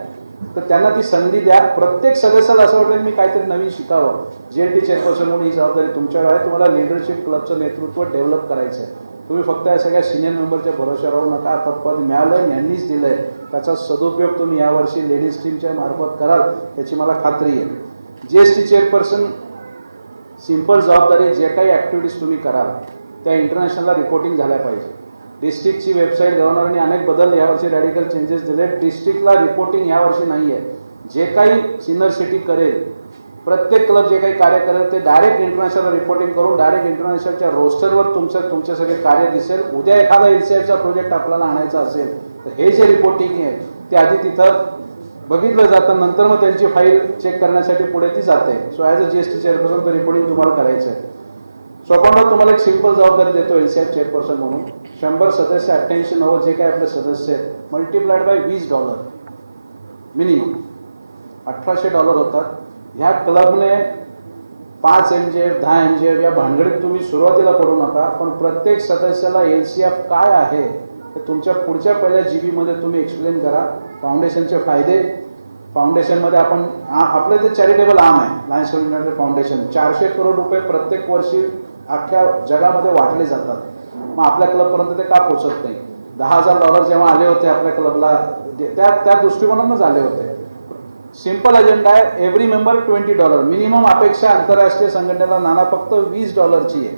तर त्यांना ती संधी द्या. प्रत्येक सदस्याला असं वाटलं की मी काहीतरी नवीन शिकावं. JLT चेअरपर्सन म्हणून ही जबाबदारी तुमच्यावर आहे. तुम्हाला लिडरशिप क्लबचं नेतृत्व डेव्हलप करायचं आहे. तुम्ही फक्त या सगळ्या सिनियर मेंबरच्या भरोश्यावर राहू नका. आता पद मिळालं, यांनीच दिलंय, त्याचा सदुपयोग तुम्ही यावर्षी लेडीज टीमच्या मार्फत कराल याची मला खात्री आहे. GST चेअरपर्सन सिंपल जबाबदारी, जे काही ॲक्टिव्हिटीज तुम्ही कराल त्या इंटरनॅशनलला रिपोर्टिंग झाल्या पाहिजे. डिस्ट्रिक्टची वेबसाईट गव्हर्नरने अनेक बदल यावर्षी रॅडिकल चेंजेस दिले. डिस्ट्रिक्टला रिपोर्टिंग यावर्षी नाही आहे. जे काही सिनियर सिटी करेल, प्रत्येक क्लब जे काही कार्य करेल ते डायरेक्ट इंटरनॅशनल रिपोर्टिंग करून डायरेक्ट इंटरनॅशनलच्या रोस्टरवर तुमचे सगळे कार्य दिसेल. उद्या एखादा LCFचा प्रोजेक्ट आपल्याला आणायचा असेल तर हे जे रिपोर्टिंग आहे ते आधी तिथं बघितलं जातं, नंतर मग त्यांची फाईल चेक करण्यासाठी पुढे ती जाते. So as a GST chairperson तर रिपोर्टिंग तुम्हाला करायचं आहे. सो आपण तुम्हाला एक सिंपल जबाबदारी देतो LCF चेअरपर्सन म्हणून. 100 सदस्य 88-90 जे काही आपले सदस्य आहेत मल्टिप्लाइड बाय $20 मिनिमम $1,800 होतात. ह्या क्लबने 5 MJF 10 MJF या भानगडीत तुम्ही सुरुवातीला पडू नका. पण प्रत्येक सदस्याला LCF काय आहे हे तुमच्या पुढच्या पहिल्या GB मध्ये तुम्ही एक्सप्लेन करा. फाउंडेशनचे फायदे, फाउंडेशनमध्ये आपण आपलं जे चॅरिटेबल आर्म आहे लायन्स युनायटेड फाउंडेशन, 400 करोड रुपये प्रत्येक वर्षी अख्ख्या जगामध्ये वाटले जातात. मग आपल्या क्लबपर्यंत ते का पोचत नाही? $10,000 जेव्हा आले होते आपल्या क्लबला त्या दृष्टिकोनातूनच आले होते. सिंपल अजेंडा आहे. Every member $20 minimum. अपेक्षा आंतरराष्ट्रीय संघटनेला नाना फक्त $20 आहे.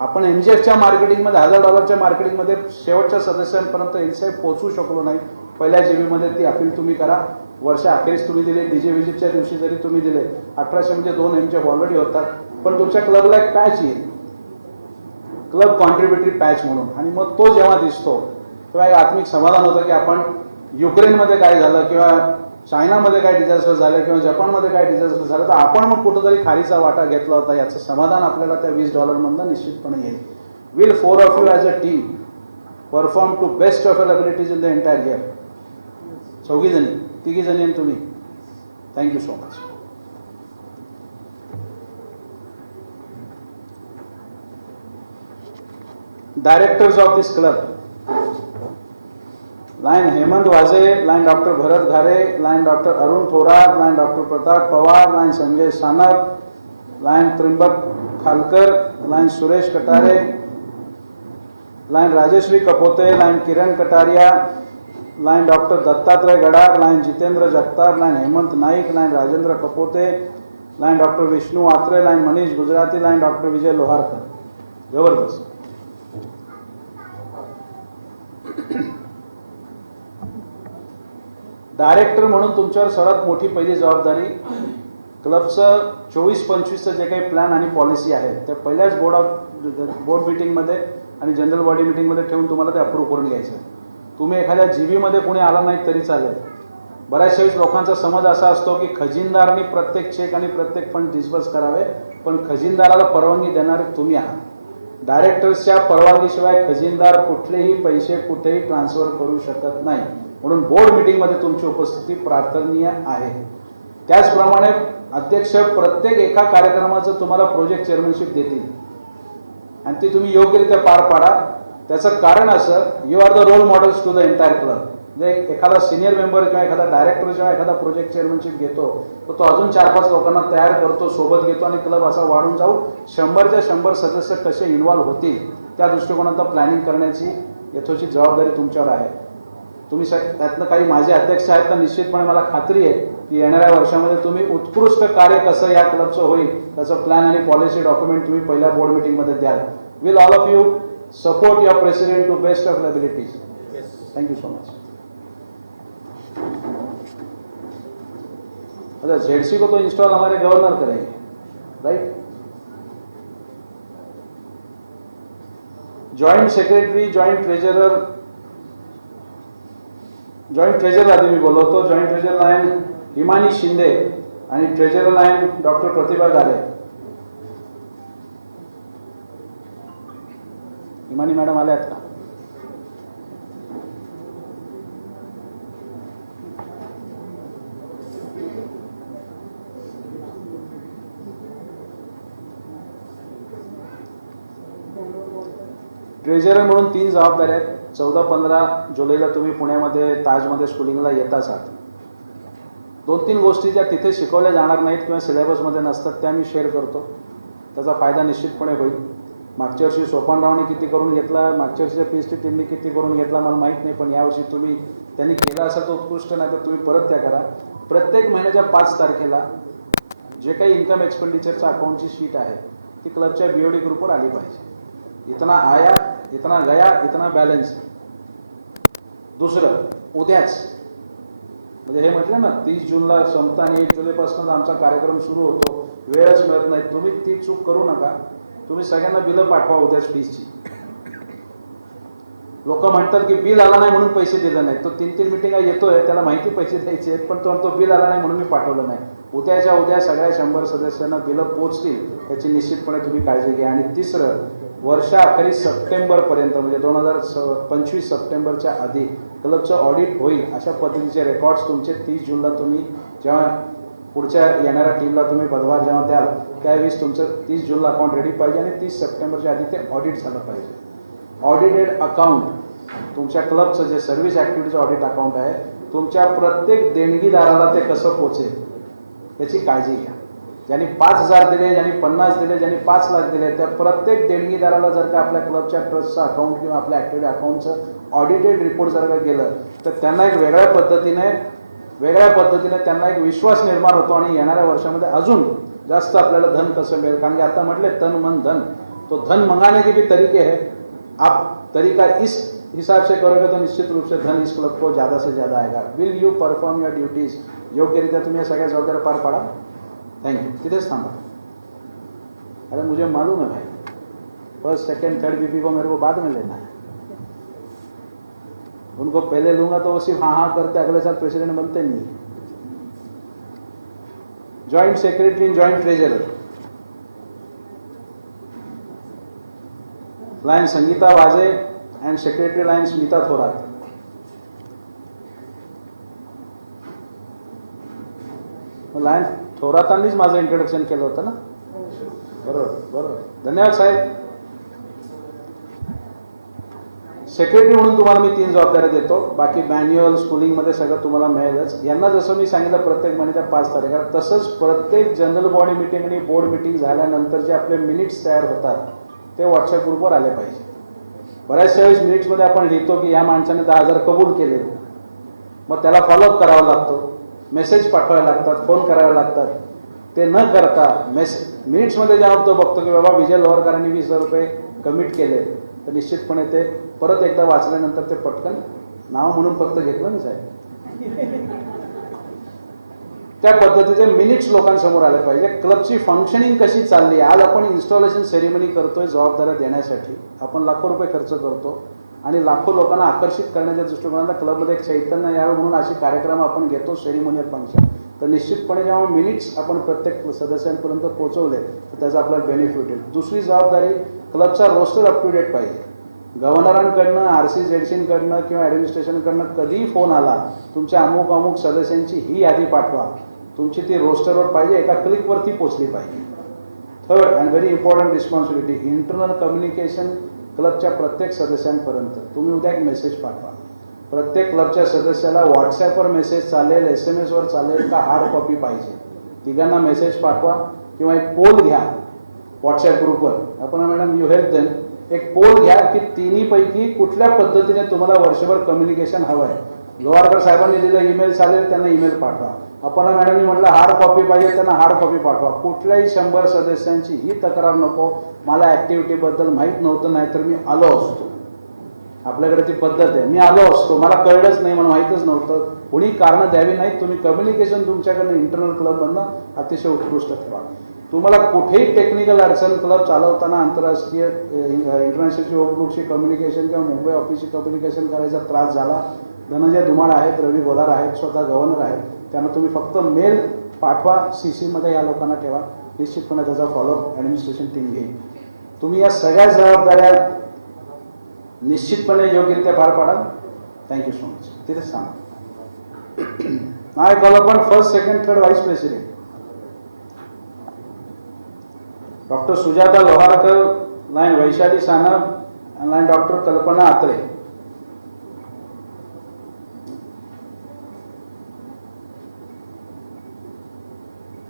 आपण NGFच्या मार्केटिंगमध्ये $1,000च्या मार्केटिंगमध्ये शेवटच्या सदस्यांपर्यंत LCF पोहोचू शकलो नाही. पहिल्या GB मध्ये ती अपील तुम्ही करा. वर्षा अखेरीस तुम्ही दिले, DJ विजिटच्या दिवशी जरी तुम्ही दिले, 1800 म्हणजे 2 MJF ऑलरेडी होतात. पण तुमच्या क्लबला एक पॅच येईल, क्लब कॉन्ट्रीब्युटरी पॅच म्हणून. आणि मग तो जेव्हा दिसतो तेव्हा एक आत्मिक समाधान होतं की आपण युक्रेनमध्ये काय झालं किंवा चायनामध्ये काय डिझास्टर झालं किंवा जपानमध्ये काय डिझास्टर झालं तर आपण मग कुठंतरी खारीचा वाटा घेतला होता याचं समाधान आपल्याला त्या $20 मधनं निश्चितपणे येईल. Will 4 of you as a team perform to best of your abilities in the entire year. 4 जणी 3 जणी आणि तुम्ही. Thank you so much. Directors of this club: lion Hemant Waje, lion doctor Bharat Ghare, lion doctor Arun Thorat, lion doctor Pratap Pawar, lion Sanjay Sanap, lion Trimbak Khalkar, lion Suresh Katare, lion Rajeshree Kapote, lion Kiran Kataria, lion doctor Dattatray Gadakh, lion Jitendra Jagtap, lion Hemant Naik, lion Rajendra Kapote, lion doctor Vishnu Atre, lion Manish Gujarati, lion doctor Vijay Loharkar. जबरदस्त. Director म्हणून तुमच्यावर सर्वात मोठी पहिली जबाबदारी क्लबचं 24-25चं जे काही प्लॅन आणि पॉलिसी आहे त्या पहिल्याच बोर्ड मीटिंगमध्ये आणि जनरल बॉडी मीटिंगमध्ये ठेवून तुम्हाला ते अप्रूव्ह करून घ्यायचं. तुम्ही एखाद्या GB मध्ये कोणी आला नाही तरी चालेल. बऱ्याचशा वेळेस लोकांचा समज असा असतो की खजिनदारांनी प्रत्येक चेक आणि प्रत्येक फंड डिस्बर्स करावे, पण खजिनदाराला परवानगी देणारे तुम्ही आहात. डायरेक्टर्सच्या परवानगीशिवाय खजिनदार कुठलेही पैसे कुठेही ट्रान्सफर करू शकत नाही. म्हणून बोर्ड मीटिंगमध्ये तुमची उपस्थिती प्रार्थनीय आहे. त्याचप्रमाणे अध्यक्ष प्रत्येक एका कार्यक्रमाचं तुम्हाला प्रोजेक्ट चेअरमनशिप देतील आणि ती तुम्ही योग्यरित्या पार पाडा. त्याचं कारण असं, you are the role models to the entire club. म्हणजे एखादा सिनियर मेंबर किंवा एखादा डायरेक्टर जेव्हा एखादा प्रोजेक्ट चेअरमनशिप घेतो तर तो अजून 4-5 लोकांना तयार करतो, सोबत घेतो आणि क्लब असा वाढून जाऊ 100च्या 100 सदस्य कसे इन्व्हॉल्व्ह होतील त्या दृष्टिकोनातून प्लॅनिंग करण्याची यथोचित जबाबदारी तुमच्यावर आहे. तुम्ही त्यातनं काही माझे अध्यक्ष आहेत तर निश्चितपणे मला खात्री आहे की येणाऱ्या वर्षामध्ये तुम्ही उत्कृष्ट कार्य कसं या क्लबचं होईल त्याचं प्लॅन आणि पॉलिसी डॉक्युमेंट तुम्ही पहिल्या बोर्ड मीटिंगमध्ये द्याल. Will all of you support your president to best of abilities. Thank you so much. अच्छा, ZC को तो इंस्टॉल हमारे गवर्नर करेंगे, right? Joint secretary, joint treasurer आधी मी बोलवतो. जॉईंट ट्रेजरर आहे हिमानी शिंदे आणि ट्रेजरर आहे डॉक्टर प्रतिभा गाले. हिमानी मॅडम आल्या आहेत का? ट्रेजरर म्हणून 3 जबाबदाऱ्या आहेत. 14-15 जुलैला तुम्ही पुण्यामध्ये ताजमध्ये स्कूलिंगला येत असाल. 2-3 गोष्टी ज्या तिथे शिकवल्या जाणार नाहीत किंवा सिलेबसमध्ये नसतात त्या मी शेअर करतो. त्याचा फायदा निश्चितपणे होईल. मागच्या वर्षी सोपानरावने किती करून घेतला, मागच्या वर्षीच्या PhD टीमने किती करून घेतला मला माहीत नाही, पण यावर्षी तुम्ही त्यांनी केलं असेल तर उत्कृष्ट, नाही तर तुम्ही परत त्या करा. प्रत्येक महिन्याच्या 5 तारखेला जे काही इन्कम एक्सपेंडिचरच्या अकाउंटची शीट आहे ती क्लबच्या BOD ग्रुपवर आली पाहिजे. इतना आया, इतना गया, इतना बॅलन्स. दुसरं, उद्याच म्हणजे हे म्हटलं ना 30 जूनला संपता आणि 1 जुलैपासून आमचा कार्यक्रम सुरू होतो, वेळच मिळत नाही. तुम्ही ती चूक करू नका. तुम्ही सगळ्यांना बिलं पाठवा उद्याच फीसची. लोक म्हणतात की बिल आला नाही म्हणून पैसे दिले नाहीत. तो 3-3 मिटिंगा येतोय, त्याला माहिती पैसे द्यायचे आहेत, पण तो बिल आला नाही म्हणून मी पाठवलं नाही. उद्याच्या उद्या सगळ्या 100 सदस्यांना बिलं पोचतील याची निश्चितपणे तुम्ही काळजी घ्या. आणि तिसरं, वर्षाअखेरीस सप्टेंबरपर्यंत म्हणजे 2025 सप्टेंबरच्या आधी क्लबचं ऑडिट होईल अशा पद्धतीचे रेकॉर्ड्स तुमचे 30 जूनला तुम्ही जेव्हा पुढच्या येणाऱ्या टीमला तुम्ही पदभार जेव्हा द्याल त्यावेळेस तुमचं 30 जूनला अकाउंट रेडी पाहिजे आणि 30 सप्टेंबरच्या आधी ते ऑडिट झालं पाहिजे. ऑडिटेड अकाउंट तुमच्या क्लबचं जे सर्व्हिस ॲक्टिव्हिटीचं ऑडिट अकाउंट आहे, तुमच्या प्रत्येक देणगीदाराला ते कसं पोचेल याची काळजी घ्या. ज्यांनी 5,000 दिले, ज्यांनी 50 दिले, ज्यांनी 5 लाख दिले, त्या प्रत्येक देणगीदाराला जर का आपल्या क्लबच्या ट्रस्टचं अकाउंट किंवा आपल्या ॲक्टिव्हिटी अकाउंटचं ऑडिटेड रिपोर्ट जर का गेलं तर त्यांना एक वेगळ्या पद्धतीने त्यांना एक विश्वास निर्माण होतो आणि येणाऱ्या वर्षामध्ये अजून जास्त आपल्याला धन कसं मिळेल. कारण की आता म्हटले तन मन धन, तो धन मंगाने के भी तरीके है. आप तरीका इस हिसाब से करोगे तो निश्चित रूप से धन इस क्लब को ज़्यादा से ज़्यादा आएगा. Will you perform your duties? योग्यरित्या तुम्ही या सगळ्या जबाबदाऱ्या पार पाडा. Thank you. तिथेच थांबा. अरे मुझे मालूम है भाई, फर्स्ट सेकंड थर्ड बीपी को मेरे को बाद में लेना है. उनको पहले लूंगा तो वो सिर्फ हाँ करते, अगले साल प्रेसिडेंट बनते नहीं. Joint secretary, joint treasurer lion Sangeeta Waje and secretary lion Smita Thorat. Lion थोरातांनीच माझं इंट्रोडक्शन केलं होतं ना. बरोबर. धन्यवाद साहेब. सेक्रेटरी म्हणून तुम्हाला मी 3 जबाबदाऱ्या देतो. बाकी मॅन्युअल स्कूलिंगमध्ये सगळं तुम्हाला मिळेलच. यांना जसं मी सांगितलं प्रत्येक महिन्याच्या 5 तारखेला, तसंच प्रत्येक जनरल बॉडी मिटिंग आणि बोर्ड मिटिंग झाल्यानंतर जे आपले मिनिट्स तयार होतात ते व्हॉट्सअप ग्रुपवर आले पाहिजे. बऱ्याचशा वेळेस मिनिट्समध्ये आपण लिहितो की या माणसाने 10,000 कबूल केले, मग त्याला फॉलोअप करावा लागतो, मेसेज पाठवावे लागतात, फोन करावे लागतात. ते न करता मिनिट्समध्ये जेव्हा तो बघतो की बाबा विजय लोहरकरांनी 20,000 रुपये कमिट केले, तर निश्चितपणे ते परत एकदा वाचल्यानंतर ते पटकन नाव म्हणून फक्त घेतलं ना साहेब, त्या पद्धतीचे मिनिट्स लोकांसमोर आले पाहिजे. क्लबची फंक्शनिंग कशी चालली. आज आपण इन्स्टॉलेशन सेरेमनी करतोय जबाबदाऱ्या देण्यासाठी. आपण लाखो रुपये खर्च करतो आणि लाखो लोकांना आकर्षित करण्याच्या दृष्टिकोनाला क्लबमध्ये एक चैतन्य यावं म्हणून असे कार्यक्रम आपण घेतो, सेरेमोनियल फंक्शन. तर निश्चितपणे जेव्हा मिनिट्स आपण प्रत्येक सदस्यांपर्यंत पोहोचवले तर त्याचा आपल्याला बेनिफिट होईल. दुसरी जबाबदारी, क्लबचा रोस्टर अप टू डेट पाहिजे. गव्हर्नरांकडनं, RCZCकडनं किंवा ॲडमिनिस्ट्रेशनकडनं कधीही फोन आला तुमच्या अमुक सदस्यांची ही यादी पाठवा, तुमची ती रोस्टरवर पाहिजे, एका क्लिकवरती पोचली पाहिजे. Third and very important responsibility, internal communication क्लबच्या प्रत्येक सदस्यांपर्यंत. तुम्ही उद्या एक मेसेज पाठवा. प्रत्येक क्लबच्या सदस्याला व्हॉट्सॲपवर मेसेज चालेल, SMS वर चालेल का हार्ड कॉपी पाहिजे, तिघांना मेसेज पाठवा किंवा एक पोल घ्या व्हॉट्सॲप ग्रुपवर. आपण मॅडम यू हेल्प देम, एक पोल घ्या की तिन्हीपैकी कुठल्या पद्धतीने तुम्हाला वर्षभर कम्युनिकेशन हवं आहे. लोहारकर साहेबांनी दिलेला ईमेल चालेल, त्यांना ईमेल पाठवा. आपण मॅडमनी म्हटलं हार्ड कॉपी पाहिजे, त्यांना हार्ड कॉपी पाठवा. कुठल्याही 100 सदस्यांची ही तक्रार नको, मला ॲक्टिव्हिटीबद्दल माहीत नव्हतं, नाहीतर मी आलो असतो. आपल्याकडे ती पद्धत आहे, मी आलो असतो, मला कळलंच नाही, मला माहीतच नव्हतं. कोणी कारणं द्यावी नाहीत. तुम्ही कम्युनिकेशन तुमच्याकडनं इंटरनल क्लबमधनं अतिशय उत्कृष्ट ठेवा. तुम्हाला कुठेही टेक्निकल अडचण क्लब चालवताना आंतरराष्ट्रीय इंटरनॅशनल ग्रुपशी कम्युनिकेशन किंवा मुंबई ऑफिसशी कम्युनिकेशन करायचा त्रास झाला, धनंजय धुमाळ आहेत, रवी गोलार आहेत, स्वतः गव्हर्नर आहेत, त्यांना तुम्ही फक्त मेल पाठवा, CC मध्ये या लोकांना ठेवा, निश्चितपणे त्याचा फॉलोअप ॲडमिनिस्ट्रेशन टीम घेईल. तुम्ही या सगळ्या जबाबदाऱ्या निश्चितपणे योग्यरित्या पार पाडाल. Thank you so much. तिथे सांगा. नाय call upon first, second, third vice president doctor Sujata Loharkar, lion Vaishali Sanap, lion doctor Kalpana Atre.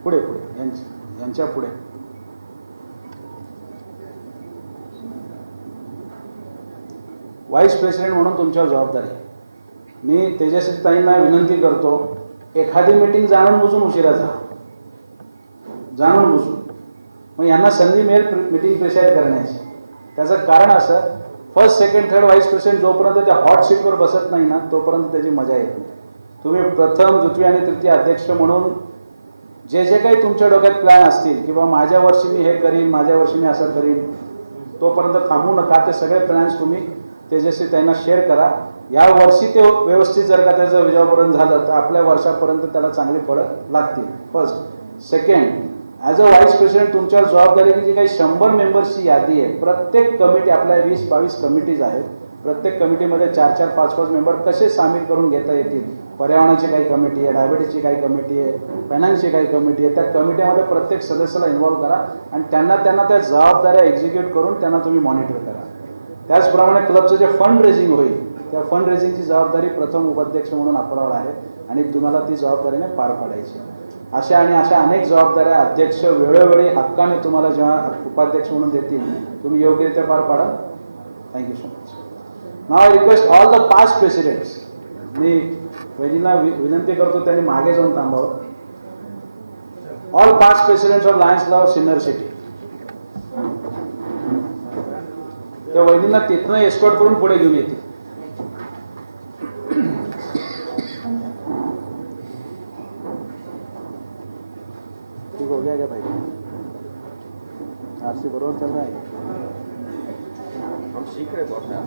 पुढे पुढे यांच्या पुढे. व्हाईस प्रेसिडेंट म्हणून तुमच्यावर जबाबदारी. मी तेजस्वी ताईंना विनंती करतो, एखादी मीटिंग जाणून बुजून उशिरा जा, जाणून बुजून. मग यांना संधी मिळेल मीटिंग प्रिसाईड करण्याची. त्याचं कारण असं, first, second, third vice president जोपर्यंत त्या हॉट सीटवर बसत नाही ना, तोपर्यंत त्याची मजा येत नाही. तुम्ही प्रथम, द्वितीय आणि तृतीय अध्यक्ष म्हणून जे जे काही तुमच्या डोक्यात प्लॅन असतील किंवा माझ्या वर्षी मी हे करीन, माझ्या वर्षी मी असं करीन, तोपर्यंत थांबू नका. ते सगळे प्लॅन्स तुम्ही तेजस्वी त्यांना शेअर करा. या वर्षी ते व्यवस्थित जर का त्याचं विजयापर्यंत झालं तर आपल्या वर्षापर्यंत त्याला चांगली फळं लागतील. First. Second, as a vice president तुमच्यावर जबाबदारी की जी काही 100 मेंबर्सची यादी आहे, प्रत्येक कमिटी, आपल्या 20-22 कमिटीज आहेत, प्रत्येक कमिटीमध्ये 4-4, 5-5 मेंबर कसे सामील करून घेता येतील. पर्यावरणाची काही कमिटी आहे, डायबिटीजची काही कमिटी आहे, फायनान्सची काही कमिटी आहे, त्या कमिटीमध्ये प्रत्येक सदस्याला इन्व्हॉल्व करा आणि त्यांना त्या जबाबदाऱ्या एक्झिक्यूट करून त्यांना तुम्ही मॉनिटर करा. त्याचप्रमाणे क्लबचं जे फंड रेझिंग होईल, त्या फंड रेझिंगची जबाबदारी प्रथम उपाध्यक्ष म्हणून आपल्यावर आहे आणि तुम्हाला ती जबाबदारीने पार पाडायची. अशा अनेक जबाबदाऱ्या अध्यक्ष वेळोवेळी हक्काने तुम्हाला जेव्हा उपाध्यक्ष म्हणून देतील, तुम्ही योग्यरित्या पार पाडाल. Thank you so much. Now I request all the past presidents. मी वहिनीला विनंती करतो त्यांनी मागे जाऊन थांबावं. All past presidents of Lions club Sinnar city. त्या वहिनींना तिथनं एस्कॉर्ट करून पुढे घेऊन येतील. ठीक हो गया क्या भाई? आपसे बरोबर चल रहा है. हम सीख रहे बहुत सारा.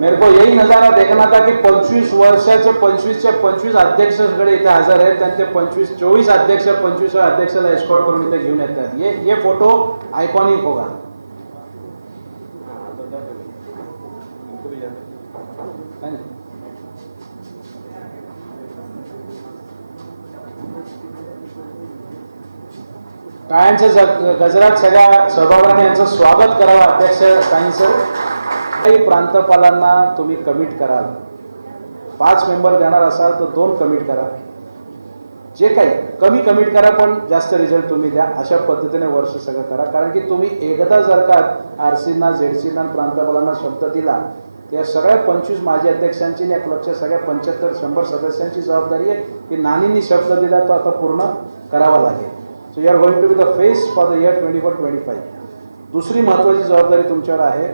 मेरे को यही नजारा देखना था कि 25 वर्षाचे 25 अध्यक्ष सगळे इथे हजर आहेत आणि ते 24 अध्यक्ष 25 अध्यक्षाला एस्कॉर्ट करून इथे घेऊन येतात. ये फोटो आयकॉनिक होगा. टाळ्यांच्या गजरात सगळ्या सहभागाने यांचं स्वागत करावं. अध्यक्ष साईंसर, काही प्रांतपालांना तुम्ही कमिट कराल, 5 मेंबर देणार असाल तर 2 कमिट करा. जे काही कमी कमिट करा पण जास्त रिझल्ट तुम्ही द्या. अशा पद्धतीने वर्ष सगळं करा. कारण की तुम्ही एकदा जर का RCना, ZCना, प्रांतपालांना शब्द दिला, त्या सगळ्या 25 माजी अध्यक्षांची आणि या क्लबच्या सगळ्या 75-100 सदस्यांची जबाबदारी आहे की नानींनी शब्द दिला तो आता पूर्ण करावा लागेल. So you are going to be the face for the year 24-25. दुसरी महत्त्वाची जबाबदारी तुमच्यावर आहे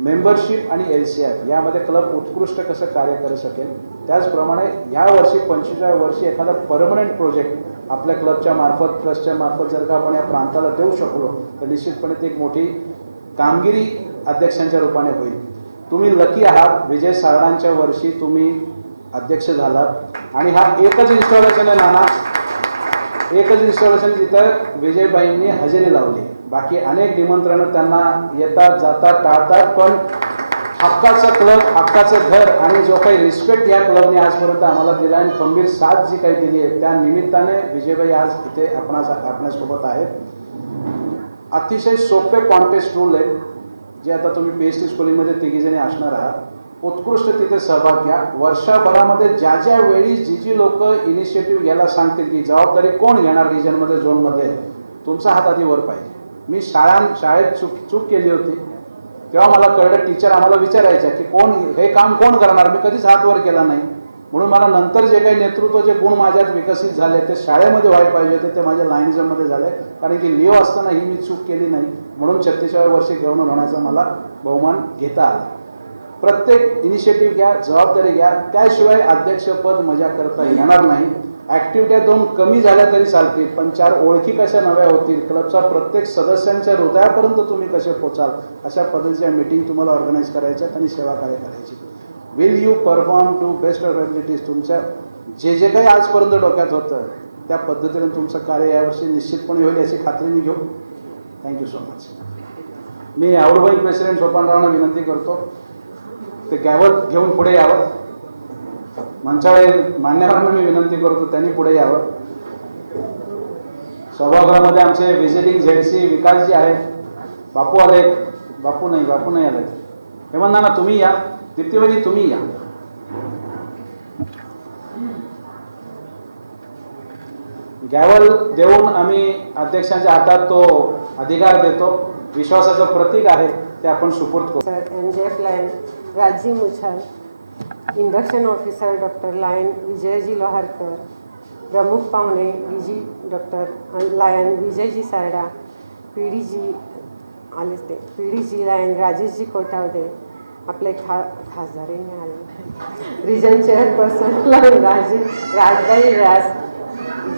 मेंबरशिप आणि LCF. यामध्ये क्लब उत्कृष्ट कसं कार्य करू शकेल. त्याचप्रमाणे ह्या वर्षी 25व्या वर्षी एखादा परमनंट प्रोजेक्ट आपल्या क्लबच्या मार्फत, ट्रस्टच्या मार्फत जर का आपण या प्रांताला देऊ शकलो तर निश्चितपणे ती एक मोठी कामगिरी अध्यक्षांच्या रूपाने होईल. तुम्ही लकी आहात, विजय सारडांच्या वर्षी तुम्ही अध्यक्ष झालात आणि हा एकच इन्स्टॉलेशन आहे नाना, एकच इन्स्टॉलेशन जिथं विजयबाईंनी हजेरी लावली. बाकी अनेक निमंत्रणं त्यांना येतात, जातात, टाळतात, पण हक्काचं क्लब, हक्काचं घर आणि जो काही रिस्पेक्ट या क्लबने आजपर्यंत आम्हाला दिला आणि खंबीर साथ जी काही दिली आहे त्या निमित्ताने विजयबाई आज इथे आपणासोबत आहेत. अतिशय सोपे कॉन्टेस्ट रूल आहे जे आता तुम्ही PhD स्कूलिंगमध्ये 3 जणी असणार आहात. उत्कृष्ट तिथे सहभाग घ्या. वर्षभरामध्ये ज्या वेळी जी लोक इनिशिएटिव्ह घ्यायला सांगतील की जबाबदारी कोण घेणार रिजनमध्ये, झोनमध्ये, तुमचा हात आधी वर पाहिजे. मी शाळेत चूक केली होती तेव्हा मला कळलं, टीचर आम्हाला विचारायच्या की हे काम कोण करणार. मी कधीच हात वर केला नाही. म्हणून मला नंतर जे काही नेतृत्वाचे गुण माझ्यात विकसित झाले ते शाळेमध्ये व्हायला पाहिजे होते, ते माझ्या लायनिझममध्ये झाले. कारण की लिओ असताना मी चूक केली नाही, म्हणून 36व्या वर्षी गव्हर्नर होण्याचा मला बहुमान घेता आला. प्रत्येक इनिशिएटिव्ह घ्या, जबाबदारी घ्या, त्याशिवाय अध्यक्षपद मजा करता येणार नाही. ॲक्टिव्हिट्या 2 कमी झाल्या तरी चालतील, पण 4 ओळखी कशा नव्या होतील, क्लबचा प्रत्येक सदस्यांच्या हृदयापर्यंत तुम्ही कसे पोचाल, अशा पद्धतीच्या मीटिंग तुम्हाला ऑर्गनाईज करायच्या आणि सेवा कार्य करायची. Will you perform to best of abilities. तुमच्या जे जे काही आजपर्यंत डोक्यात होतं त्या पद्धतीने तुमचं कार्य यावर्षी निश्चितपणे होईल याची खात्री मी घेऊ. Thank you so much. मी औरंगाबाद प्रेसिडेंट सोपानरावांना विनंती करतो ते गॅवल घेऊन पुढे यावं. मंचावरील मान्यवरांना मी विनंती करतो त्यांनी पुढे यावं. सभागृहामध्ये आमचे व्हिजिटिंग झेडसी विकासजी आहेत. बापू आले. बापू नाही आले. हेमंताना तुम्ही या. दीप्तीबाई तुम्ही या. गॅवल देऊन आम्ही अध्यक्षांच्या हातात तो अधिकार देतो. विश्वासाचं प्रतीक आहे ते आपण सुपूर्द करू. MJF lion Rajiv Muchhal, induction officer doctor lion Vijayji Loharkar, प्रमुख पाहुणे DG doctor lion Vijayji Sarda, PDG आले ते पीडीजी लाइन राजेशजी कोठावदे, आपले खासदारही नाही आले, रिजन चेअरपर्सन लाइन राजबाई व्यास,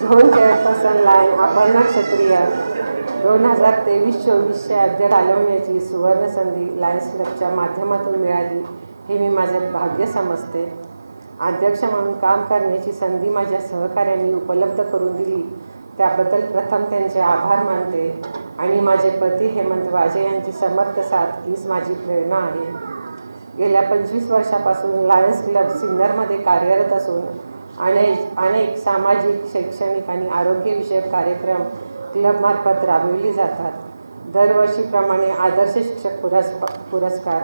झोन चेअरपर्सन लाइन अपर्णा क्षत्रिय. 2023-24 अध्यक्ष चालवण्याची सुवर्ण संधी लायन्स क्लबच्या माध्यमातून मिळाली हे मी माझे भाग्य समजते. अध्यक्ष म्हणून काम करण्याची संधी माझ्या सहकाऱ्यांनी उपलब्ध करून दिली त्याबद्दल प्रथम त्यांचे आभार मानते आणि माझे पती हेमंत वाजे यांची समर्थ साथ हीच माझी प्रेरणा आहे. गेल्या 25 वर्षापासून लायन्स क्लब सिन्नरमध्ये कार्यरत असून अनेक सामाजिक, शैक्षणिक आणि आरोग्यविषयक कार्यक्रम क्लबमार्फत राबविले जातात. दरवर्षीप्रमाणे आदर्श शिक्षक पुरस्कार,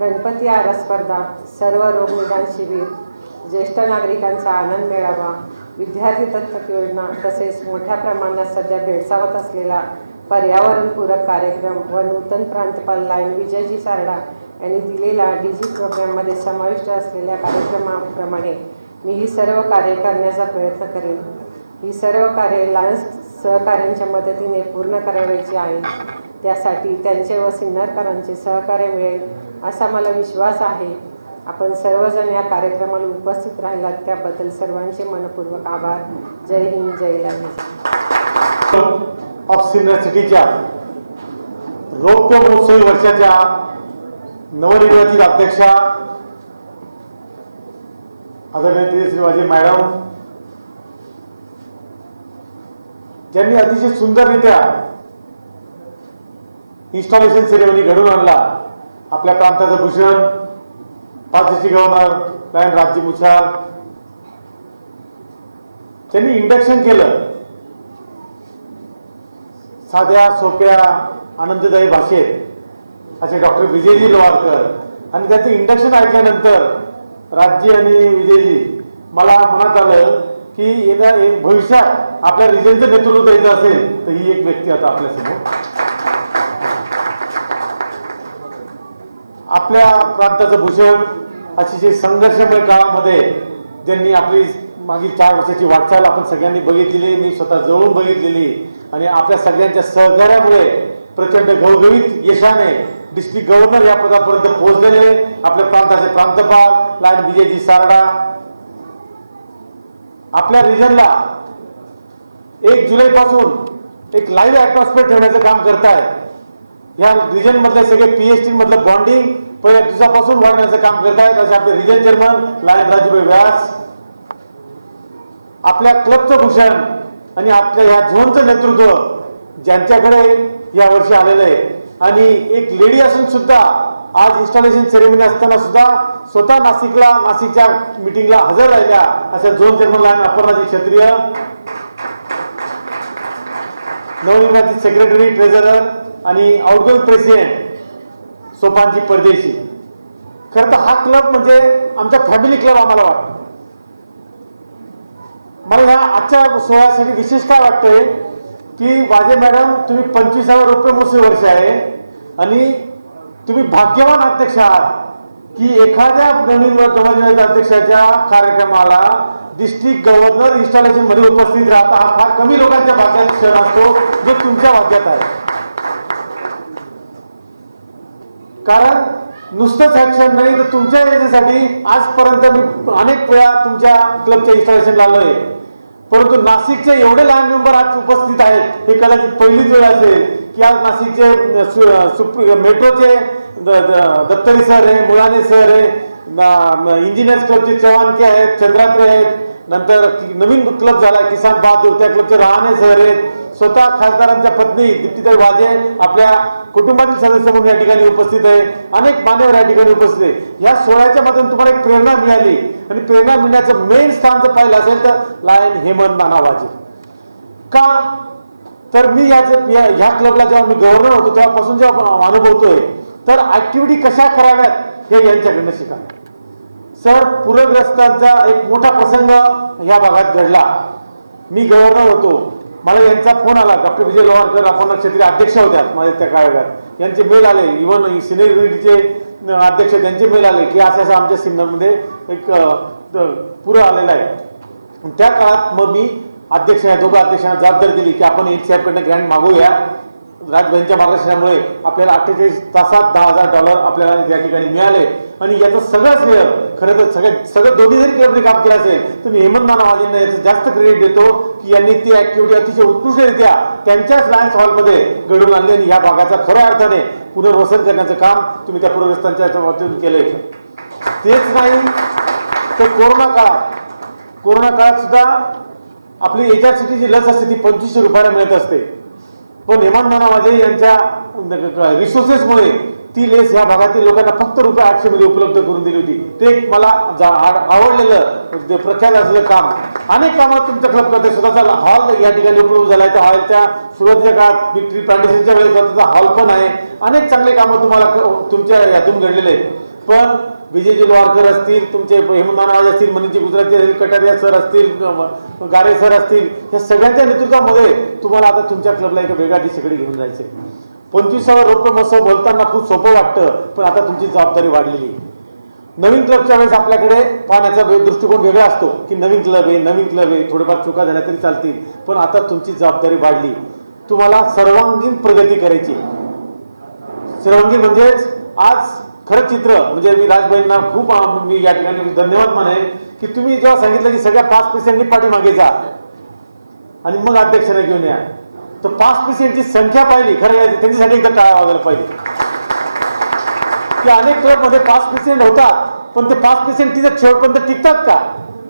गणपती आरस स्पर्धा, सर्व रोगनिदान शिबिर, ज्येष्ठ नागरिकांचा आनंद मेळावा, विद्यार्थी दत्तक योजना तसेच मोठ्या प्रमाणात सध्या भेडसावत असलेला पर्यावरणपूरक कार्यक्रम व नूतन प्रांतपाल लाइन विजयजी सारडा यांनी दिलेला डीजी प्रोग्राममध्ये समाविष्ट असलेल्या कार्यक्रमाप्रमाणे मी ही सर्व कार्य करण्याचा प्रयत्न करेन. ही सर्व कार्ये लायन्स सहकाऱ्यांच्या मदतीने पूर्ण करावयाची आहे. त्यासाठी त्यांचे व सिन्नरकरांचे सहकार्य मिळेल असा मला विश्वास आहे. आपण सर्वजण या कार्यक्रमाला उपस्थित राहिलात त्याबद्दल सर्वांचे मनपूर्वक आभार. जय हिंद, जय लायन्स. ऑफ सिन्नर सिटीच्या रौप्य महोत्सवी वर्षाच्या नवनिर्वाचित अध्यक्षा आदरणीय श्रीवाजी मॅडम, ज्यांनी अतिशय सुंदररित्या इन्स्टॉलेशन सेरेमनी घडवून आणला. आपल्या प्रांताचं भूषण पाचशे गव्हर्नर लाइन राजीव मुछाल, त्यांनी इंडक्शन केलं साध्या सोप्या आनंददायी भाषेत असे डॉक्टर विजयजी लोहारकर. आणि त्याचं इंडक्शन ऐकल्यानंतर राज्य आणि विजयजी मला मनात आलं की भविष्यात आपल्या रिजनचं नेतृत्व द्यायचं असेल तर ही एक व्यक्ती आता आपल्यासमोर. आपल्या प्रांताचं भूषण अतिशय संघर्षमय काळामध्ये ज्यांनी आपली मागील 4 वर्षाची वाटचाल आपण सगळ्यांनी बघितलेली, मी स्वतः जवळून बघितलेली आणि आपल्या सगळ्यांच्या सहकार्यामुळे प्रचंड घवघवीत यशाने डिस्ट्रिक्ट गव्हर्नर या पदापर्यंत पोहोचलेले आपल्या प्रांताचे प्रांतपाल लाइन विजयजी सारडा आपल्या रिजनला 1 जुलैपासून एक लाईव्ह ॲटमॉस्फिअर ठेवण्याचं काम करतायत. या रिजन मधले सगळे PhD मधलं बॉन्डिंग पहिल्या दिवसापासून वाढवण्याचं काम करतायत. असे आपले रिजन चेअरमन लाइन राजूभाई व्यास, आपल्या क्लबचं भूषण आणि आपल्या या झोनचं नेतृत्व ज्यांच्याकडे या वर्षी आलेलं आहे. आणि एक लेडी असून सुद्धा आज इन्स्टॉलेशन सेरेमनी असताना सुद्धा स्वतः नाशिकच्या मीटिंगला हजर राहिल्या अशा झोन चेअरमन लाइन अपर्णाजी क्षत्रिय, नवनिर्वाचित सेक्रेटरी, ट्रेझरर आणि आउटगोइंग प्रेसिडेंट सोपानजी परदेशी. खरं तर हा क्लब म्हणजे आमचा फॅमिली क्लब आम्हाला वाटतो. मला ह्या आजच्या सोहळ्यासाठी विशेष काय वाटतंय की वाजे मॅडम, तुम्ही 25वा रौप्य महोत्सवी वर्ष आहे आणि तुम्ही भाग्यवान अध्यक्ष आहात की एखाद्या नवनिर्वाचित अध्यक्षाच्या कार्यक्रमाला डिस्ट्रिक्ट गव्हर्नर इन्स्टॉलेशन मध्ये उपस्थित राहता. हा फार कमी लोकांच्या भाग्याचा क्षण असतो जो तुमच्या भाग्यात आहे. कारण नुसतंच ऍक्शन नाही तर तुमच्या याच्यासाठी आजपर्यंत मी अनेक वेळा तुमच्या क्लबच्या इन्स्टॉलेशन लावलंय, परंतु नाशिकचे एवढे लहान मेंबर आज उपस्थित आहेत हे कदाचित पहिलीच वेळ असेल की आज नाशिकचे मेट्रोचे दत्तरी सर आहे, मुळाने सर आहे, इंजिनियर्स क्लबचे चव्हाणके आहेत, चंद्रात्रे आहेत, नंतर नवीन क्लब झाला किसान बहादूर त्या क्लबचे रहाणे सर आहेत, स्वतः खासदारांच्या पत्नी दीप्तीताई वाजे आपल्या कुटुंबातील सदस्य म्हणून या ठिकाणी उपस्थित आहे, अनेक मान्यवर या ठिकाणी उपस्थित आहे. या सोहळ्याच्या माध्यमातून तुम्हाला एक प्रेरणा मिळाली आणि प्रेरणा मिळण्याचं मेन स्थान जर पाहिलं असेल तर लायन हेमंत नाना वाजे. का तर मी ह्या क्लबला जेव्हा मी गव्हर्नर होतो तेव्हापासून जेव्हा अनुभवतोय तर ऍक्टिव्हिटी कशा कराव्यात हे यांच्याकडनं शिकायला. सर, पूरग्रस्तांचा एक मोठा प्रसंग ह्या भागात घडला. मी गव्हर्नर होतो, मला यांचा फोन आला. डॉक्टर विजय लोहारकर आपण क्षेत्रीय अध्यक्ष होत्या माझ्या त्या काळात, यांचे मेल आले. इव्हन सिनियर युनिटचे अध्यक्ष त्यांचे मेल आले की असं आमच्या सिन्नरमध्ये एक पूर आलेला आहे. त्या काळात मग मी अध्यक्ष दोघं अध्यक्षांना जबाबदारी दिली की आपण एच साहेबकडनं ग्रँट मागूया. राजभाईंच्या मार्गदर्शनामुळे आपल्याला 48 तासात $10,000 आपल्याला त्या ठिकाणी मिळाले आणि याचं सगळं श्रेय खरं तर सगळं दोन्ही जरी क्लबने काम केलं असेल तर मी हेमंत नाना वाजेंना याचं जास्त क्रेडिट देतो की यांनी ती ऍक्टिव्हिटी अतिशय उत्कृष्टरित्या त्यांच्याच लायन्स हॉलमध्ये घडवून आणली आणि या भागाचा खऱ्या अर्थाने पुनर्वसन करण्याचं काम तुम्ही त्या पूरग्रस्तांच्या माध्यमातून केलंय. तेच नाही तर कोरोना काळात सुद्धा आपली HRCTची लस असते ती 2500 रुपयाला मिळत असते, पण हेमंत नाना वाजे यांच्या रिसोर्सेसमुळे ती लेस ह्या भागातील लोकांना फक्त ₹800 मध्ये उपलब्ध करून दिली होती. ते मला आवडलेलं प्रख्यात असलेलं काम. अनेक कामात तुमच्या क्लब करते. स्वतःचा हॉल या ठिकाणी उपलब्ध झालाय. त्या हॉलच्या सुरुवातीच्या काळात ट्री प्लांटेशनच्या वेळेस स्वतःचा हॉल पण आहे. अनेक चांगले कामं तुम्हाला तुमच्या यातून घडलेले आहेत. पण विजयजी लोहारकर असतील, तुमचे हेमंत नाना वाजे असतील, मनीषजी गुजराती असतील, कटारिया सर असतील, गारे सर असतील, या सगळ्यांच्या नेतृत्वामध्ये तुम्हाला आता तुमच्या क्लबला एक वेगळ्या दिशेकडे घेऊन जायचे. 25वा रौप्य महोत्सव बोलताना खूप सोपं वाटतं, पण आता तुमची जबाबदारी वाढलेली आहे. नवीन क्लबच्या वेळेस आपल्याकडे पाहण्याचा दृष्टिकोन वेगळा असतो की नवीन क्लब आहे, थोडेफार चुका झाल्या तरी चालतील, पण आता तुमची जबाबदारी वाढली. तुम्हाला सर्वांगीण प्रगती करायची. सर्वांगीण म्हणजेच आज खरं चित्र म्हणजे मी राजभाईंना खूप मी या ठिकाणी धन्यवाद मानेन की तुम्ही जेव्हा सांगितलं की सगळ्या 5% पाठीमागे जा आणि मग अध्यक्षांना घेऊन या, तर 5%ची संख्या पाहिली खरं त्यांच्यासाठी एकदा टाळा वाजायला पाहिजे की अनेक क्लबमध्ये 5% होतात, पण ते 5% तिथे शेवटपर्यंत टिकतात का?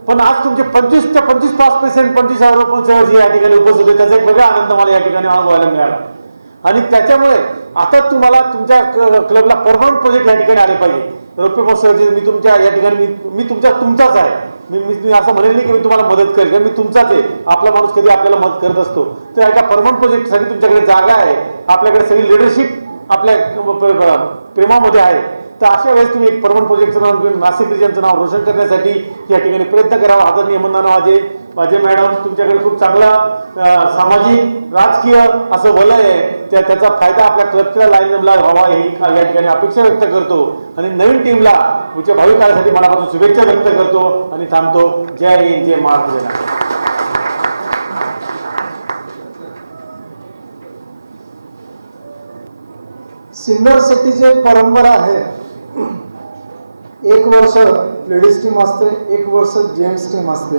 पण आज तुमचे 25 ते 5% 25,000 या ठिकाणी उपस्थित होते. त्याचा एक वेगळा आनंद मला या ठिकाणी अनुभवायला मिळाला आणि त्याच्यामुळे आता तुम्हाला तुमच्या क्लबला परमनंट प्रोजेक्ट या ठिकाणी आले पाहिजे. रौप्य महोत्सवाचे मी तुमच्या या ठिकाणी मी तुमचाच आहे. मी असं म्हणेल नाही की मी तुम्हाला मदत करेल, कारण मी तुमचाच आहे. आपला माणूस कधी आपल्याला मदत करत असतो. तर एका परमनंट प्रोजेक्टसाठी तुमच्याकडे जागा आहे, आपल्याकडे सगळी लिडरशिप आपल्या प्रेमामध्ये आहे. तर अशा वेळेस तुम्ही एक परमनंट प्रोजेक्टचं नाव घेऊन नाशिक रिजनचं नाव रोशन करण्यासाठी या ठिकाणी प्रयत्न करावा. आदरणीय हेमंत नाना वाजे मॅडम, तुमच्याकडे खूप चांगला सामाजिक राजकीय असं वलय आहे. त्याचा फायदा आपल्या क्लबच्या लाईनला व्हावा ही या ठिकाणी अपेक्षा व्यक्त करतो आणि नवीन टीमला पुढच्या भावी काळासाठी मनापासून शुभेच्छा व्यक्त करतो आणि थांबतो. जय हिंद, जय महाराष्ट्र. सिन्नर सिटीची परंपरा आहे. एक वर्ष लेडीज टीम असते, एक वर्ष जेंट्स टीम असते.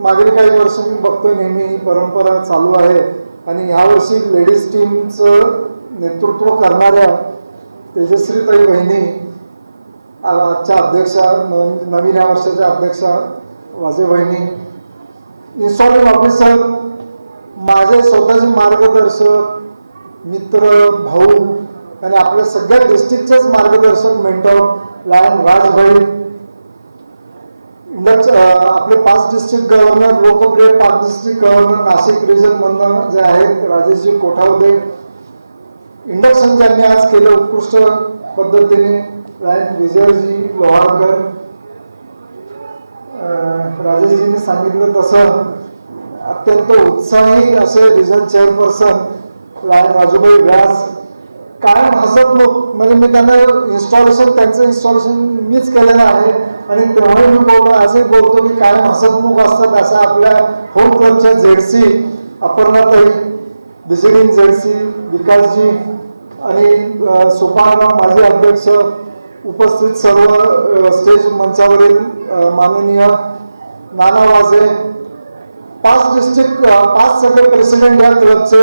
मागील काही वर्ष मी बघतोय नेहमी ही परंपरा चालू आहे आणि ह्यावर्षी लेडीज टीमचं नेतृत्व करणाऱ्या तेजश्रीताई बहिणी आजच्या अध्यक्षा, नवीन या वर्षाच्या अध्यक्षा वाजे बहिणी, इन्स्टॉलिंग ऑफिसर, माझे स्वतःचे मार्गदर्शक, मित्र, भाऊ आणि आपल्या सगळ्या डिस्ट्रिक्टचेच मार्गदर्शक मेंटर लायन राजभाई, आपले 5 डिस्ट्रिक्ट गव्हर्नर, लोकप्रिय 5 डिस्ट्रिक्ट गव्हर्नर नाशिक रिजन मधून जे आहेत राजेशजी कोठावदे, इंडक्शन ज्यांनी आज केलं उत्कृष्ट पद्धतीने लायन विजयजी लोहारकर, राजेशजींनी सांगितलं तसं अत्यंत उत्साही असे रिजन चेअरपर्सन लायन राजूभाई व्यास, कायम हसतमुख. म्हणजे मी त्यांना त्यांचं इन्स्टॉलेशन मीच केलेलं आहे आणि तेव्हाही मी बोलतो, आजही बोलतो की कायम हसतमुख असतात. असं आपल्या होम क्लबच्या झेडसी अपर्णाताई, व्हिजिटिंग झेडसी विकासजी, आणि सोपानराव माजी अध्यक्ष, उपस्थित सर्व स्टेज मंचावरील माननीय नाना वाजे, 5 सगळे प्रेसिडेंट या क्लबचे,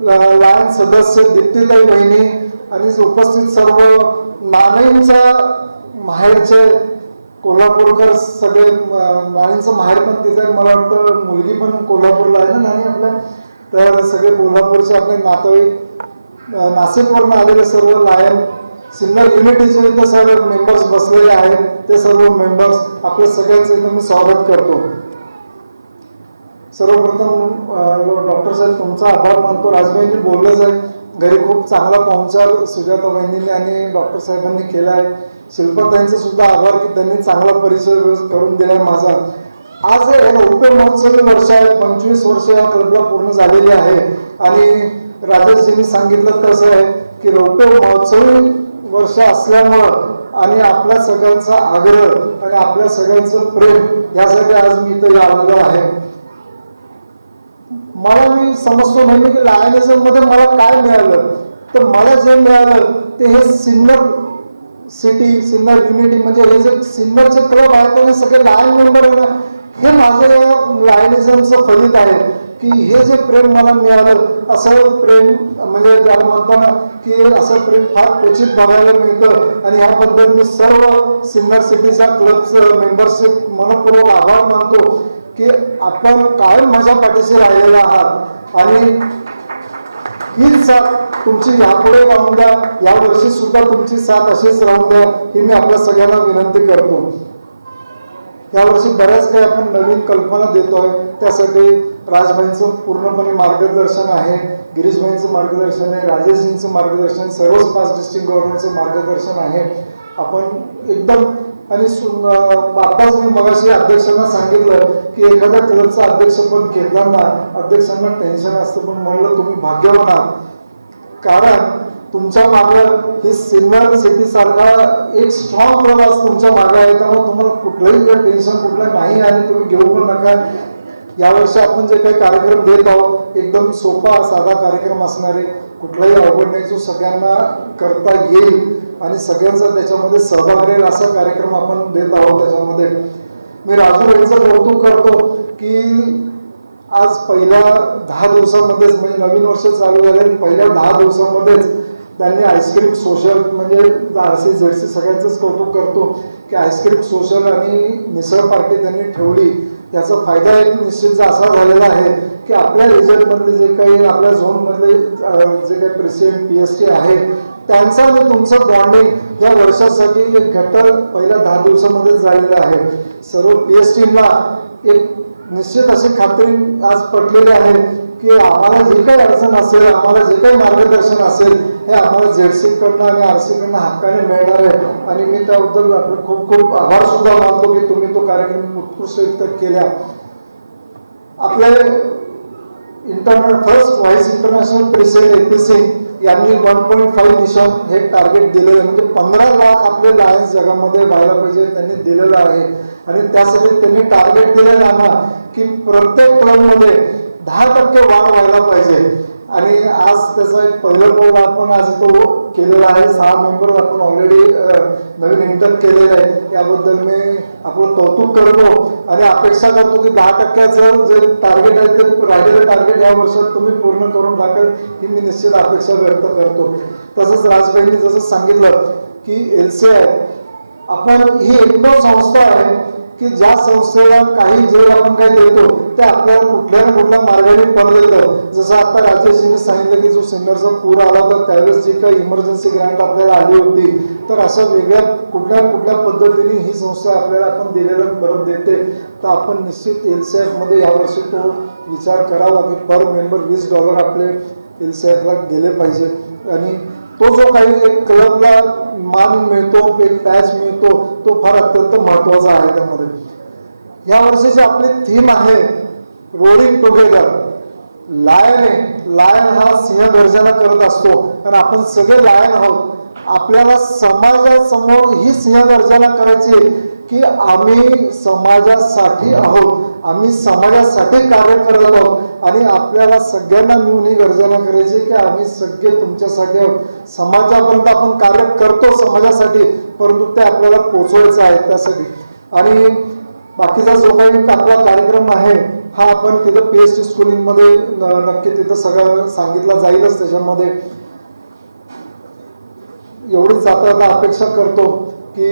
लायन सदस्य दीप्तीताई वहिनी आणि उपस्थित सर्व नाणेंचा माहेरचे कोल्हापूरकर सगळे, नाणेंचं माहेर पण तिथे, मला वाटतं मुलगी पण कोल्हापूरला आहे ना नाणी आपल्या, तर सगळे कोल्हापूरचे आपले नातेवाईक, नाशिकवरून आलेले सर्व लायन सिन्नर युनिटीचे इथं सर्व मेंबर्स बसलेले आहेत, ते सर्व मेंबर्स आपल्या सगळ्यांचं इथं मी स्वागत करतो. सर्वप्रथम डॉक्टर साहेब तुमचा आभार मानतो. राजबाईंनी बोललंच आहे, घरी खूप चांगला पाहुणचार सुजाता वहिनींनी आणि डॉक्टर साहेबांनी केला आहे. शिल्पाताईंचा सुद्धा आभार की त्यांनी चांगला परिचय करून दिलाय माझा. आज रौप्य महोत्सवी वर्ष आहे, 25 वर्ष या क्लबला पूर्ण झालेली आहे आणि राजेशजींनी सांगितलं तसं आहे की रौप्य महोत्सवी वर्ष असल्यामुळं आणि आपल्या सगळ्यांचा आग्रह आणि आपल्या सगळ्यांचं प्रेम यासाठी आज मी इथे आलेलो आहे. मी समजतो नेहमी की लायनिझम मध्ये मला काय मिळालं, तर मला जे मिळालं ते हे सिन्नर सिटी, सिन्नर युनिटी, म्हणजे हे जे सिन्नरचे क्लब आहेत आणि सगळे लायन मेंबर आहे ना, हे माझं या लायनिझमचं फलित आहे की हे जे प्रेम मला मिळालं, असं प्रेम म्हणजे ज्याला म्हणताना की असं प्रेम फार क्वचित बघायला मिळतं आणि याबद्दल मी सर्व सिन्नर सिटीच्या क्लबचं मेंबरशिप मनपूर्वक आभार मानतो की आपण कायम माझ्या पाठीशी राहिलेला आहात आणि हीच साथ तुमची यापुढे राहून द्या, या वर्षी सुद्धा तुमची साथ अशीच राहून द्या ही मी आपल्या सगळ्यांना विनंती करतो. यावर्षी बऱ्याच काही आपण नवीन कल्पना देतोय, त्यासाठी राजभाईंचं पूर्णपणे मार्गदर्शन आहे, गिरीशभाईंचं मार्गदर्शन आहे, राजेशजींचं मार्गदर्शन, सर्वच 5 डिस्ट्रिक्ट गव्हर्नमेंटचं मार्गदर्शन आहे. आपण एकदम आणि आताच मी मगाशी अध्यक्षांना सांगितलं की एखाद्या क्लबचा अध्यक्षपद घेताना अध्यक्षांना टेन्शन असतं, पण म्हणलं तुम्ही भाग्यवान आहात, कारण तुमच्या मागं ही सिन्नर सिटी सारखा एक स्ट्रॉंग क्लब आज तुमच्या मागे आहे, त्यामुळे तुम्हाला कुठलंही टेन्शन कुठलं नाही आणि तुम्ही घेऊ पण नका. यावर्षी आपण जे काही कार्यक्रम देत आहोत एकदम सोपा साधा कार्यक्रम असणारे, कुठलाही अवघड नाही, जो सगळ्यांना करता येईल आणि सगळ्यांचा त्याच्यामध्ये सहभाग राहील असा कार्यक्रम आपण देत आहोत. त्याच्यामध्ये मी राजू यांचं कौतुक करतो की आज पहिल्या 10 दिवसामध्येच, म्हणजे नवीन वर्ष चालू झाले, पहिल्या 10 दिवसामध्येच त्यांनी आईस्क्रीम सोशल, म्हणजे RC ZC सगळ्यांचंच कौतुक करतो की आईस्क्रीम सोशल आणि मिसळ पार्टी त्यांनी ठेवली. याचा फायदा एक निश्चित असा झालेला आहे की आपल्या रिजनमधले जे काही, आपल्या झोनमधले जे काही प्रेसिडेंट PST आहेत त्यांचा आणि तुमचं बॉन्डिंग या वर्षासाठी एक घट्ट पहिल्या 10 दिवसामध्येच झालेलं आहे. सर्व PSTला एक निश्चित अशी खात्री आज पटलेली आहे की आम्हाला जे काही अडचण असेल, आम्हाला जे काही मार्गदर्शन असेल हे आम्हाला ZC कडनं आणि RC कडनं हक्काने मिळणार आहे आणि मी त्याबद्दल आपले खूप खूप आभार सुद्धा मानतो की तुम्ही तो कार्यक्रम उत्कृष्ट केला. आपले first vice international president AP Singh यांनी 1.5 मिशन हे टार्गेट दिलेलं आहे, म्हणजे 15 लाख आपले लायन्स जगामध्ये व्हायला पाहिजे त्यांनी दिलेलं आहे आणि त्यासाठी त्यांनी टार्गेट दिलेलं आहे ना की प्रत्येक क्लबमध्ये 10% वाढ व्हायला पाहिजे आणि आज त्याचा एक पहिलं पाऊल आपण आज तो केलेला आहे. 6 मेंबर आपण ऑलरेडी नवीन इंटक केलेले आहे, याबद्दल मी आपलं कौतुक करतो आणि अपेक्षा करतो की 10%चं जे टार्गेट आहे ते राहिलेलं टार्गेट या वर्षात तुम्ही पूर्ण करून टाकाल ही मी निश्चित अपेक्षा व्यक्त करतो. तसंच राजबाईंनी जसं सांगितलं की LCI आपण ही एकमेव संस्था आहे की ज्या संस्थेला काही जे आपण काही देतो ते आपल्याला कुठल्या ना कुठल्या मार्गाने परत येतं. जसं आता राजेशजींनी सांगितलं की जो सिन्नरचा पूर आला होता त्यावेळेस जी काही इमर्जन्सी ग्रँट आपल्याला आली होती, तर अशा वेगळ्या कुठल्या कुठल्या पद्धतीने ही संस्था आपल्याला आपण दिलेलं परत देते, तर आपण निश्चित LCI मध्ये यावर्षी तो विचार करावा की पर मेंबर $20 आपले LCI ला गेले पाहिजे आणि तो जो काही एक क्लबला मान मिळतो, एक पॅच मिळतो, तो फार अत्यंत महत्वाचा आहे. त्यामध्ये या वर्षीची आपली थीम आहे रोलिंग टुगेदर. लायन हा सिंह गर्जना करत असतो आणि आपण सगळे लायन आहोत. आपल्याला समाजासमोर ही सिंह गर्जना करायची की आम्ही समाजासाठी आहोत, आम्ही समाजासाठी कार्य करत आहोत, आणि आपल्याला सगळ्यांना मिळून ही गर्जना करायची की आम्ही सगळे तुमच्यासाठी आहोत. समाजापर्यंत आपण कार्य करतो समाजासाठी, परंतु ते आपल्याला पोचवायचं आहे त्यासाठी. आणि बाकीचा जो काही आपला कार्यक्रम आहे हा आपण तिथं PhD स्कूलिंगमध्ये नक्की तिथं सगळं सांगितलं जाईलच. त्याच्यामध्ये एवढीच जाता अपेक्षा करतो की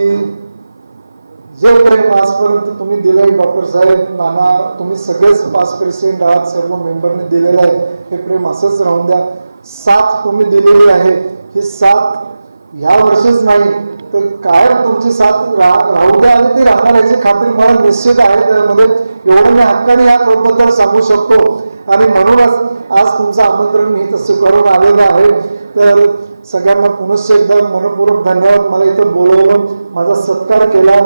जे प्रेम आजपर्यंत तुम्ही दिलंय डॉक्टर साहेब, नाना, तुम्ही सगळेच पास्ट प्रेसिडेंट आहात, सर्व मेंबरने दिलेलं आहे, हे प्रेम असंच राहून द्या. साथ तुम्ही दिलेली आहे, ही साथ ह्या वर्षीच नाही तर कायम तुमची साथ राहू द्या आणि ती राहणार याची खात्री मला निश्चित आहे. त्यामध्ये एवढं मी हक्काने या बद्दल सांगू शकतो. आणि म्हणूनच आज तुमचं आमंत्रण मी तसं करून आलेलं आहे. तर सगळ्यांना पुनश्च एकदा मनपूर्वक धन्यवाद. मला इथं बोलवलं, माझा सत्कार केला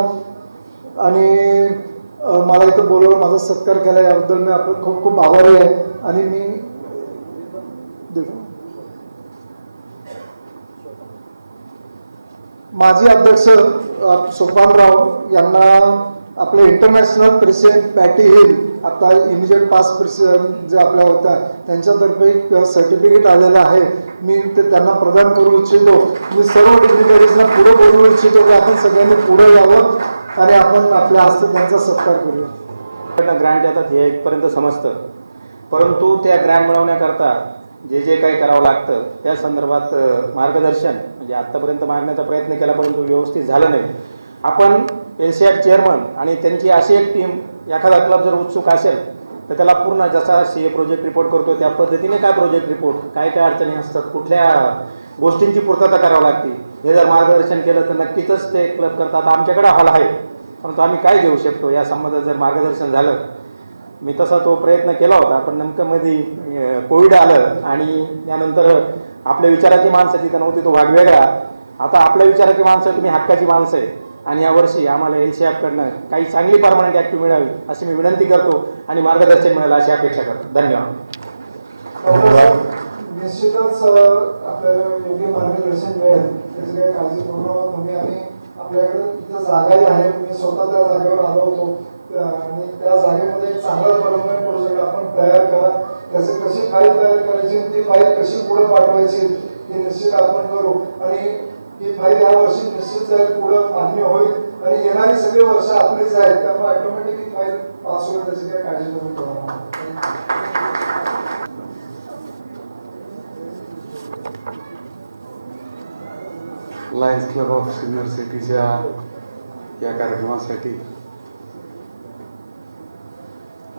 आणि मला इथं बोलवलं, माझा सत्कार केला, याबद्दल मी आपलं खूप खूप आभारी आहे. आणि मी माजी अध्यक्ष सोपानराव यांना आपले इंटरनॅशनल प्रेसिडेंट पॅटी हिल, आता इमिजिएट पास्ट प्रेसिडेंट जे आपल्या होत्या, त्यांच्यातर्फे एक सर्टिफिकेट आलेलं आहे, मी ते त्यांना प्रदान करू इच्छितो. मी सर्व डिग्निटरीजला पुढे बोलवू इच्छितो की आपण सगळ्यांनी पुढे यावं आणि आपण आपल्या हस्ते त्यांचा सत्कार करूया. ग्रँट येतात हे इथपर्यंत समजतं, परंतु त्या ग्रँट मिळवण्याकरता जे जे काही करावं लागतं त्या संदर्भात मार्गदर्शन म्हणजे आत्तापर्यंत मागण्याचा प्रयत्न केला, परंतु व्यवस्थित झालं नाही. आपण LCF चेअरमन आणि त्यांची अशी एक टीम, एखादा क्लब जर उत्सुक असेल तर त्याला पूर्ण जसा CA प्रोजेक्ट रिपोर्ट करतो त्या पद्धतीने काय प्रोजेक्ट रिपोर्ट, काय काय अडचणी असतात, कुठल्या गोष्टींची पूर्तता करावी लागते, हे जर मार्गदर्शन केलं तर नक्कीच ते क्लब करतात. आमच्याकडे हॉल आहे, परंतु आम्ही काय घेऊ शकतो या संबंधात जर मार्गदर्शन झालं, मी तसा तो प्रयत्न केला होता. पण नेमकं मध्ये कोविड आलं आणि त्यानंतर आपल्या विचाराची माणसं तिथं नव्हती, तो भाग वेगळा. आता आपल्या विचाराची माणसं, तुम्ही हक्काची माणसं आहे आणि यावर्षी आम्हाला LCF कडनं काही चांगली परमनंट ॲक्टिव्ह मिळावी अशी मी विनंती करतो आणि मार्गदर्शन मिळालं अशी अपेक्षा करतो. धन्यवाद. निश्चितच आपल्याला योग्य मार्गदर्शन मिळेल त्याची काही काळजी करू नका तुम्ही. आणि आपल्याकडे तिथं जागाही आहे, मी स्वतः त्या जागेवर आलो होतो आणि त्या जागेमध्ये एक चांगला परमनंट प्रोजेक्ट आपण तयार करा. त्याचे कशी फाईल तयार करायची, ती फाईल कशी पुढे पाठवायची हे निश्चित आपण करू. आणि ही फाईल या वर्षी निश्चित जाईल, पुढे मान्य होईल आणि येणारी सगळी वर्ष आपलीच आहेत, त्यामुळे ऑटोमॅटिक ही फाईल पास होईल, त्याची काही काळजी नको करू. लायन्स क्लब ऑफ सिनियर सिटीच्या या कार्यक्रमासाठी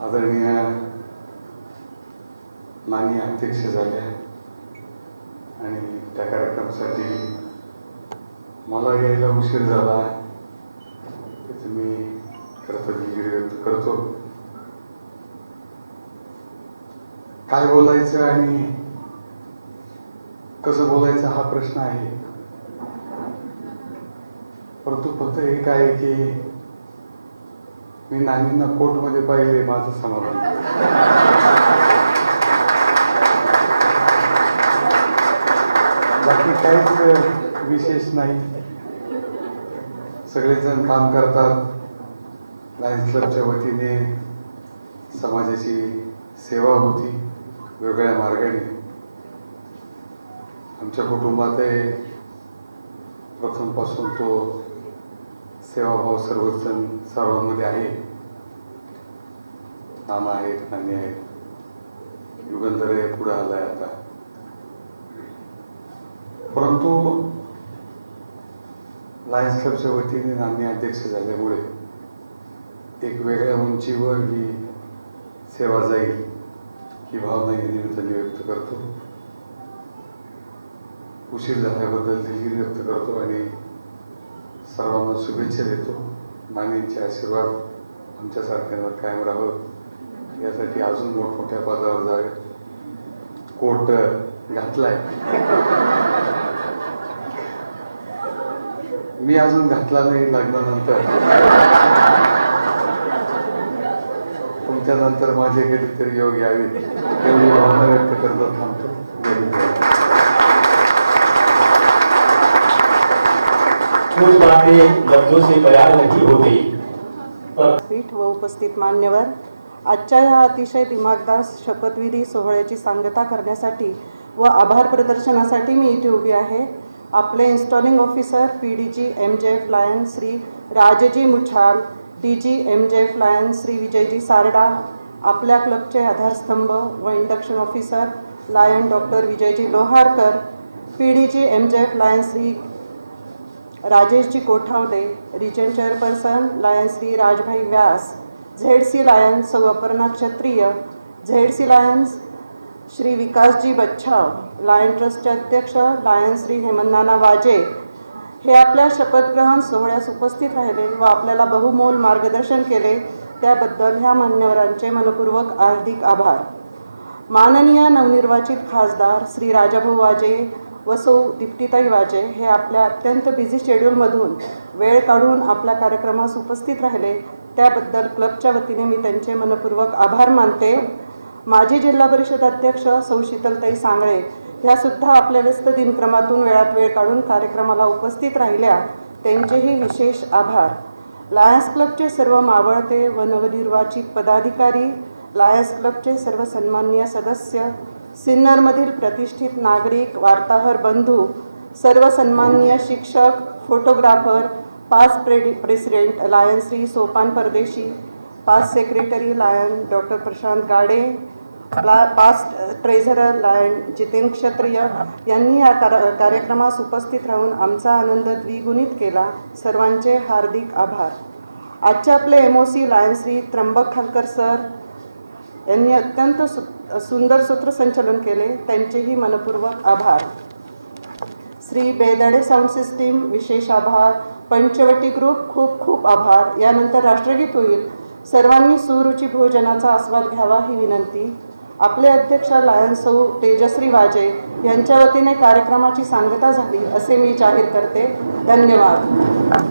आदरणीय माननीय अध्यक्ष झाले आणि त्या कार्यक्रमासाठी मला यायला उशीर झाला त्याचं मी कृतज्ञता व्यक्त करतो. काय बोलायचं आणि कसं बोलायचं हा प्रश्न आहे, परंतु फक्त एक आहे की मी नानींना कोर्टमध्ये पाहिले, माझं समाधान. बाकी काहीच विशेष नाही. सगळेजण काम करतात, लायन्स क्लबच्या वतीने समाजाची सेवा होती वेगळ्या मार्गाने. आमच्या कुटुंबातही प्रथमपासून तो सेवाभाव सर्वांमध्ये आहे. नाना आहेत, नानी आहेत, युगंधर पुढे आलाय आता. परंतु लायन्स क्लबच्या वतीने नानी अध्यक्ष झाल्यामुळे एक वेगळ्या उंचीवर ही सेवा जाईल ही भावना या निमित्ताने व्यक्त करतो. उशीर झाल्याबद्दल दिलगिरी व्यक्त करतो आणि सर्वांना शुभेच्छा देतो. नानींचे आशीर्वाद आमच्यासारख्यांवर कायम राहावं यासाठी अजून मोठमोठ्या पदावर जावे. कोट घातलाय, मी अजून घातला नाही. लग्नानंतर तुमच्यानंतर माझे कधीतरी योग यावे एवढी भावना व्यक्त करत थांबतो. कुछ बातें लफ्जों से बयान नहीं होती. पीठ व उपस्थित मान्यवर, आजच्या ह्या अतिशय दिमागदार शपथविधी सोहळ्याची सांगता करण्यासाठी व आभार प्रदर्शनासाठी मी इथे उभी आहे. आपले installing officer PDG MJF lion Shri Rajji Muchhal, DG MJF lion Shri Vijayji Sarda, आपल्या क्लबचे आधारस्तंभ व induction officer lion doctor Vijayji Loharkar, PDG MJF lion Shri Rajeshji Kothawade, region chairperson lion Shri Rajbhai Vyas, ZC lion सौ Aparna Kshatriya, ZC Lions Shri Vikasji Bachhav, lion ट्रस्टचे अध्यक्ष लायन श्री हेमंतनाना वाजे हे आपल्या शपथग्रहण सोहळ्यास उपस्थित राहिले व आपल्याला बहुमोल मार्गदर्शन केले, त्याबद्दल ह्या मान्यवरांचे मनपूर्वक हार्दिक आभार. माननीय नवनिर्वाचित खासदार श्री राजाभाऊ वाजे व सौ दीप्तीताई वाजे हे आपल्या अत्यंत बिझी शेड्यूलमधून वेळ काढून आपल्या कार्यक्रमास उपस्थित राहिले, त्याबद्दल क्लबच्या वतीने मी त्यांचे मनपूर्वक आभार मानते. माजी जिल्हा परिषद अध्यक्ष सौ शीतलताई सांगळे ह्यासुद्धा आपल्या व्यस्त दिनक्रमातून वेळात वेळ काढून कार्यक्रमाला उपस्थित राहिल्या, त्यांचेही विशेष आभार. लायन्स क्लबचे सर्व मावळते व नवनिर्वाचित पदाधिकारी, लायन्स क्लबचे सर्व सन्माननीय सदस्य, सिन्नरमधील प्रतिष्ठित नागरिक, वार्ताहर बंधू, सर्व सन्माननीय शिक्षक, photographer, past president lion Shri Sopan Pardeshi, past secretary lion doctor Prashant Gade, past treasurer lion Jiten Kshatriya यांनी या कार्यक्रमास उपस्थित राहून आमचा आनंद द्विगुणित केला. सर्वांचे हार्दिक आभार. आजचे आपले MOC lion Shri Trimbak Khalkar sir यांनी अत्यंत सुंदर सूत्रसंचलन केले, त्यांचेही मनपूर्वक आभार. श्री बेदाडे साऊंड सिस्टीम विशेष आभार. पंचवटी ग्रुप खूप खूप आभार. यानंतर राष्ट्रगीत होईल, सर्वांनी सुरुची भोजनाचा आस्वाद घ्यावा ही विनंती. आपले अध्यक्ष लायन सौ तेजश्री वाजे यांच्या वतीने कार्यक्रमाची सांगता झाली असे मी जाहीर करते. धन्यवाद.